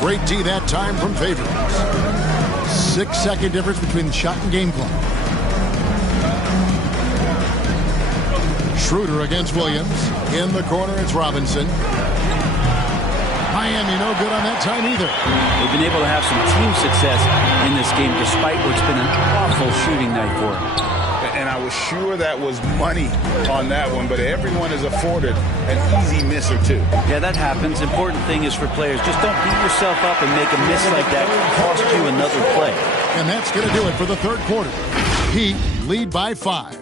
Great D that time from Favors. 6-second difference between the shot and game clock. Schroeder against Williams. In the corner, it's Robinson. Miami no good on that time either. They've been able to have some team success in this game despite what's been an awful shooting night for them. And I was sure that was money on that one, but everyone is afforded an easy miss or two. Yeah, that happens. Important thing is for players, just don't beat yourself up and make a miss like that cost you another play. And that's going to do it for the third quarter. Heat lead by 5.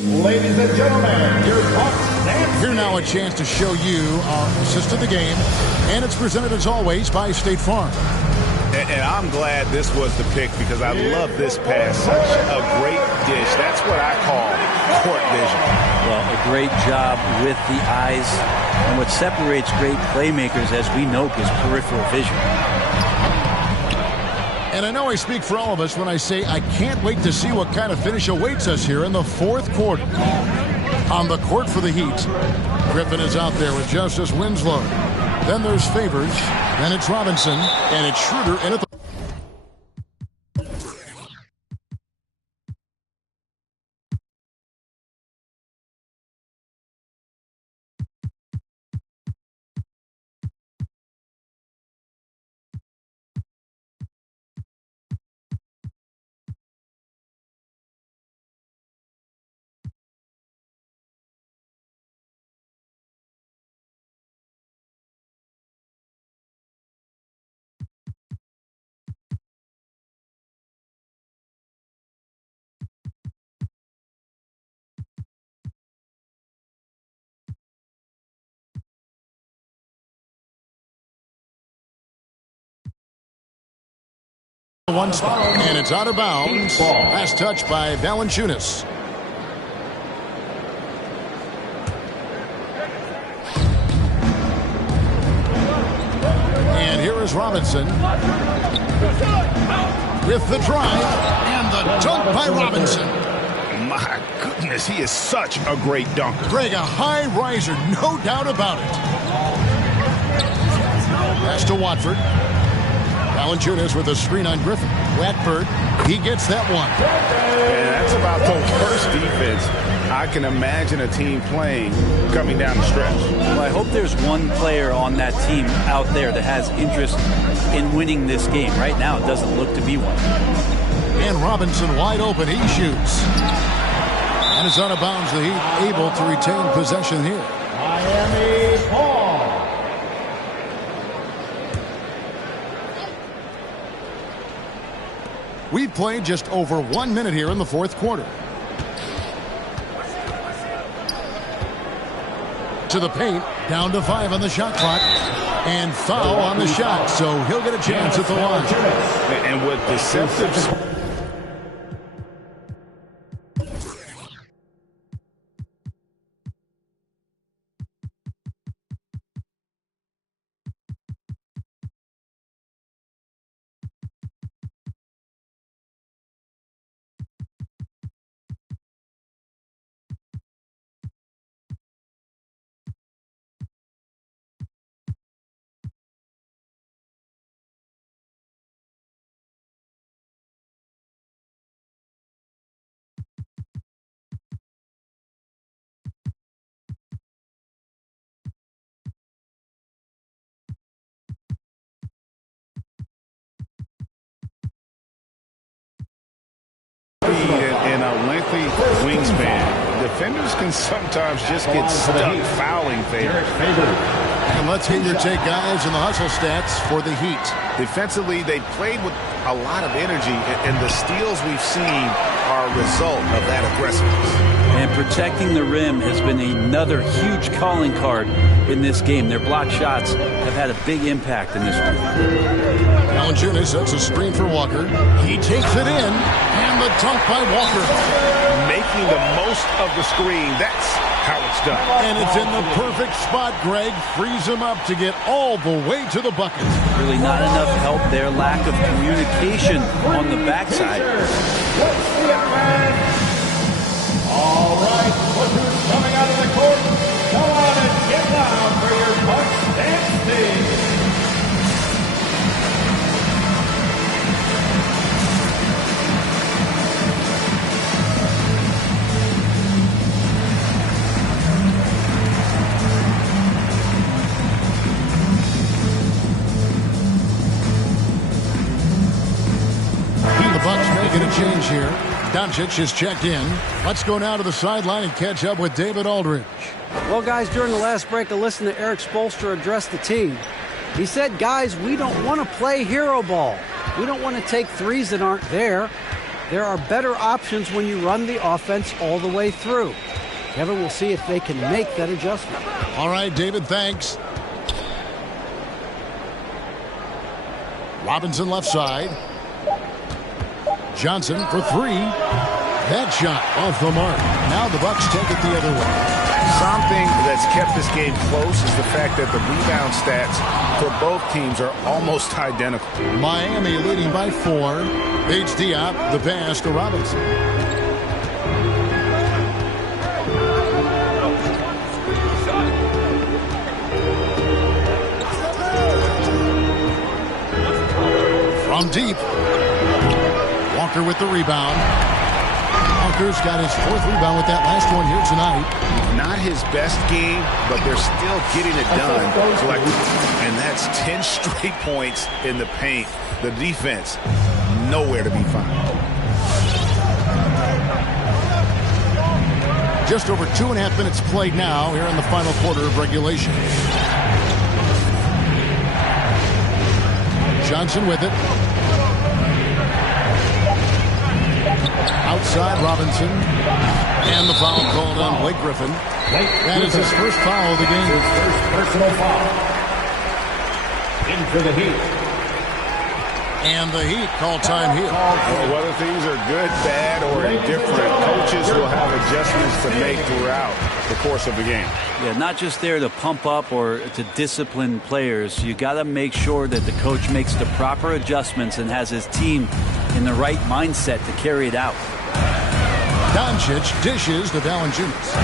Ladies and gentlemen, your Bucks dance. Here now a chance to show you our assist of the game, and it's presented as always by State Farm. And I'm glad this was the pick because I love this pass. Such a great dish. That's what I call court vision. Well, a great job with the eyes. And what separates great playmakers, as we know, is peripheral vision. And I know I speak for all of us when I say I can't wait to see what kind of finish awaits us here in the fourth quarter. On the court for the Heat, Griffin is out there with Justice Winslow. Then there's Favors, then it's Robinson, and it's Schroeder in at the... one spot, and it's out of bounds. Last touch by Valanciunas. And here is Robinson with the drive and the dunk by Robinson. My goodness, he is such a great dunker. Greg, a high riser, no doubt about it. Pass to Watford. Valanciunas with a screen on Griffin. Watford, he gets that one. And that's about the worst defense I can imagine a team playing coming down the stretch. Well, I hope there's one player on that team out there that has interest in winning this game. Right now, it doesn't look to be one. And Robinson wide open. He shoots. And is out of bounds. The Heat able to retain possession here. Miami ball. We've played just over 1 minute here in the fourth quarter. To the paint, down to 5 on the shot clock, and foul on the shot, so he'll get a chance at the line. And with deceptive... in a lengthy wingspan, defenders can sometimes just get stuck fouling Favors. And let's hear your take, guys, in the hustle stats for the Heat. Defensively, they played with a lot of energy, and the steals we've seen are a result of that aggressiveness. And protecting the rim has been another huge calling card in this game. Their block shots have had a big impact in this one. Valanciunas sets a screen for Walker. He takes it in, and the dunk by Walker. Making the most of the screen. That's how it's done. And it's in the perfect spot, Greg. Frees him up to get all the way to the bucket. Really not enough help there. Lack of communication on the backside. All right, look who's coming out of the court. Come on and get down for your Bucks dance team. Doncic is checked in. Let's go now to the sideline and catch up with David Aldridge. Well, guys, during the last break, I listened to Eric Spoelstra address the team. He said, guys, we don't want to play hero ball. We don't want to take threes that aren't there. There are better options when you run the offense all the way through. Kevin, we'll see if they can make that adjustment. All right, David, thanks. Robinson left side. Johnson for three. That shot off the mark. Now the Bucks take it the other way. Something that's kept this game close is the fact that the rebound stats for both teams are almost identical. Miami leading by 4. H. Diop, the pass to Robinson. From deep. Walker with the rebound. Walker's got his 4th rebound with that last one here tonight. Not his best game, but they're still getting it done collectively. And that's 10 straight points in the paint. The defense, nowhere to be found. Just over 2.5 minutes played now here in the final quarter of regulation. Johnson with it. Outside Robinson. And the foul called on Blake Griffin. That is his first foul of the game. His first personal foul. Into the Heat. And the Heat call time here. Well, whether things are good, bad, or indifferent, coaches will have adjustments to make throughout the course of the game. Yeah, not just there to pump up or to discipline players. You got to make sure that the coach makes the proper adjustments and has his team in the right mindset to carry it out. Doncic dishes to Valanciunas.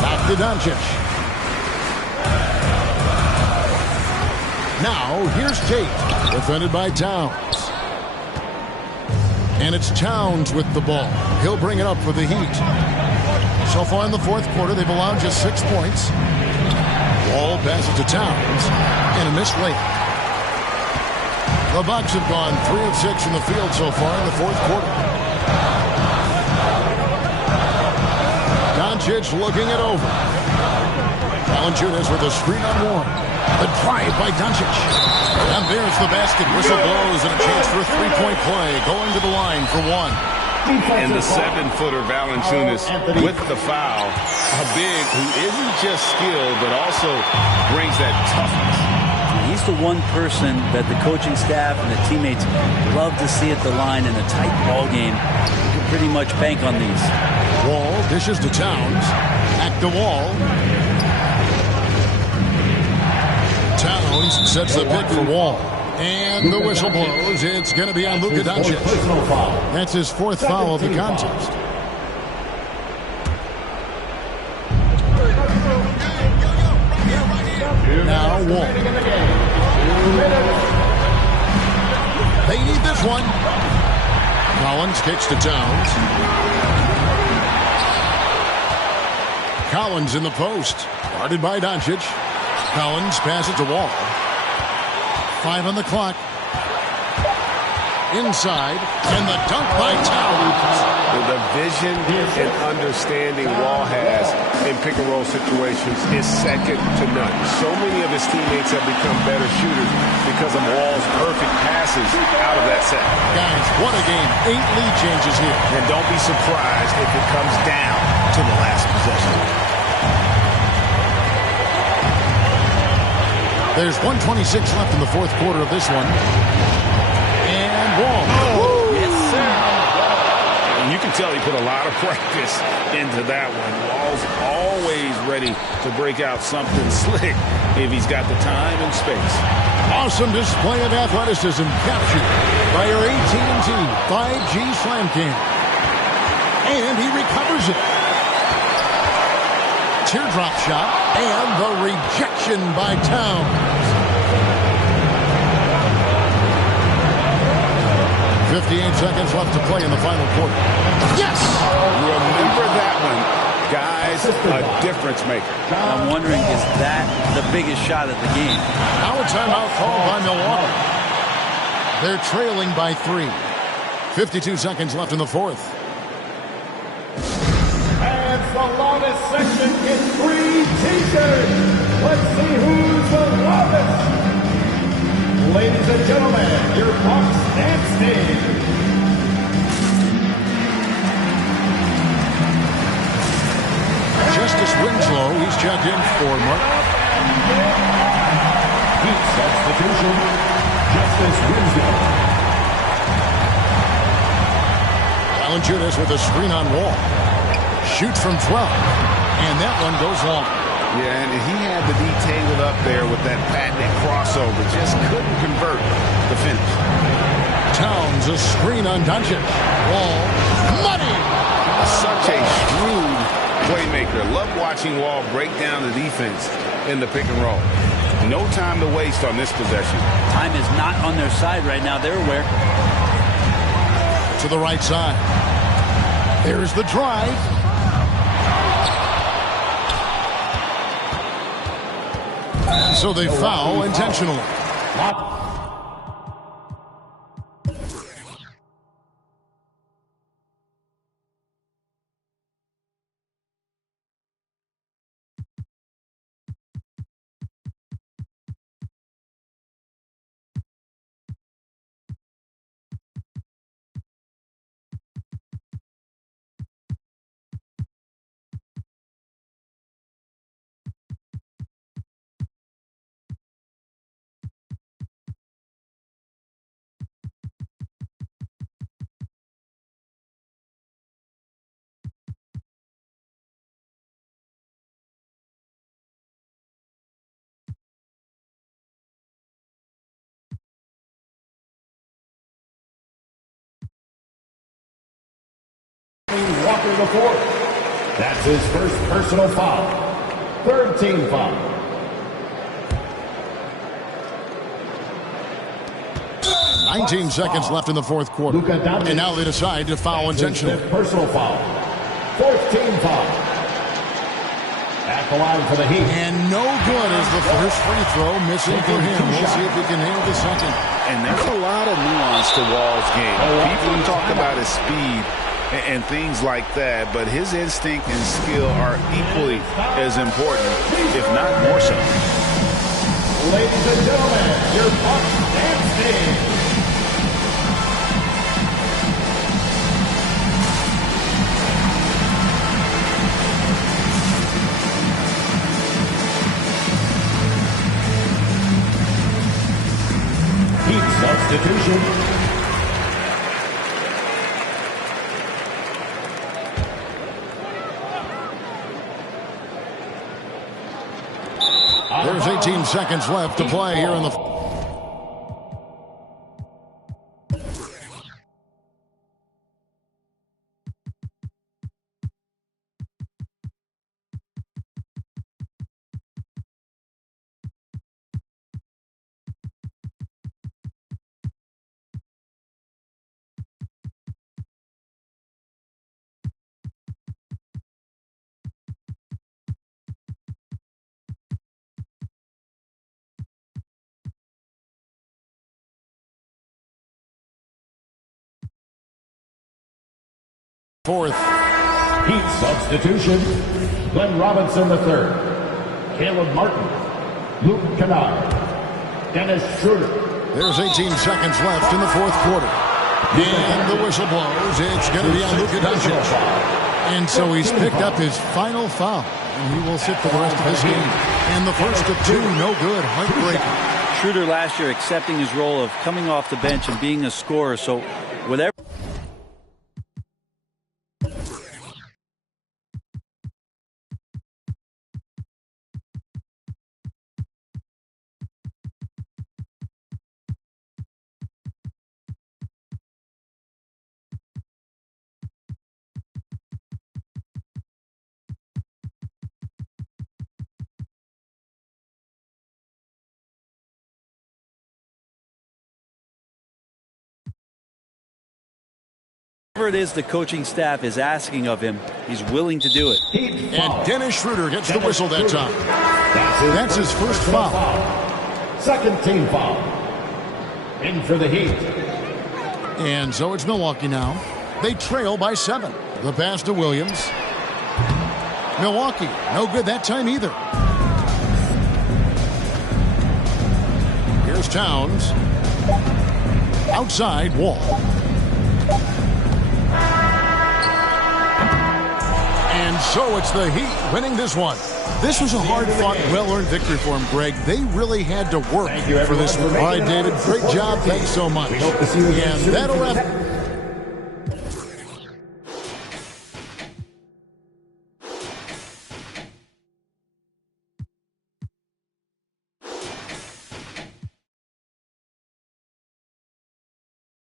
Back to Doncic. Now, here's Tate, defended by Towns. And it's Towns with the ball. He'll bring it up for the Heat. So far in the 4th quarter, they've allowed just 6 points. Wall passes to Towns, and a missed layup. The Bucks have gone 3 of 6 from the field so far in the 4th quarter. Doncic looking it over. Valanciunas with a screen on one. The drive by Doncic. And there's the basket. Whistle blows and a chance for a 3-point play. Going to the line for 1. And the 7-footer Valanciunas with the foul. A big who isn't just skilled, but also brings that toughness. He's the one person that the coaching staff and the teammates love to see at the line in a tight ball game. You can pretty much bank on these. Wall dishes to Towns. Back to Wall. Towns sets the pick for Wall. And the whistle blows. It's going to be on Luka Doncic. That's his 4th foul of the contest. Now Wall. They need this one. Collins kicks to Towns. Collins in the post. Guarded by Doncic. Collins passes to Wall. 5 on the clock. Inside, and the dunk by Towns. The vision and understanding Wall has in pick-and-roll situations is second to none. So many of his teammates have become better shooters because of Wall's perfect passes out of that set. Guys, what a game. 8 lead changes here. And don't be surprised if it comes down to the last possession. There's 1:26 left in the 4th quarter of this one. And Wall. Oh, yes, sir. And you can tell he put a lot of practice into that one. Wall's always ready to break out something slick if he's got the time and space. Awesome display of athleticism captured by your AT&T 5G Slam Cam. And he recovers it. Teardrop shot, and the rejection by Towns. 58 seconds left to play in the final quarter. Yes! Remember that one. Guys, a difference maker. I'm wondering, is that the biggest shot of the game? Now a timeout called by Milwaukee. They're trailing by 3. 52 seconds left in the 4th. the loudest section gets free T-shirts. Let's see who's the loudest. Ladies and gentlemen, your Bucks and Steve. Justice Winslow, he's checked in for Mark. Heat substitution, Justice Winslow. Valanciunas with a screen on Wall. Shoots from 12. And that one goes long. Yeah, and he had the D tangled up there with that patented crossover. Just couldn't convert the finish. Towns, a screen on Doncic. Wall, money! Such a shrewd playmaker. Love watching Wall break down the defense in the pick and roll. No time to waste on this possession. Time is not on their side right now. They're aware. To the right side. There's the drive. So they foul intentionally. Walker the fourth. That's his first personal foul. Third team foul. Nineteen seconds left in the fourth quarter. And now they decide to foul intentionally. Personal foul. Fourth team foul. At the line for the Heat. And no good as the first free throw missing for him. We'll see if he can nail the second. And there's a lot of nuance to Wall's game. People talk about his speed and things like that, but his instinct and skill are equally as important, if not more so. Ladies and gentlemen, your Bucks and Steve. Heat substitution. There's 18 seconds left to play here in the... Fourth. Heat substitution. Glenn Robinson III. Caleb Martin. Luke Kennard. Dennis Schroeder. There's 18 seconds left in the fourth quarter. And the whistle blows. It's going to be on Luka Doncic. And so he's picked up his final foul. And he will sit for the rest of this game. And the first of two, no good. Heartbreaking. Schroeder last year accepting his role of coming off the bench and being a scorer. So whatever. Whatever it is the coaching staff is asking of him, he's willing to do it. And Dennis Schroeder gets the whistle that time. That's his first foul. Second team foul. In for the Heat. And so it's Milwaukee now. They trail by 7. The pass to Williams. Milwaukee, no good that time either. Here's Towns. Outside, Wall. And so it's the Heat winning this one. This was a hard-fought, well-earned victory for him, Greg. They really had to work for this one. All right, David, great job. Thanks so much. And that'll wrap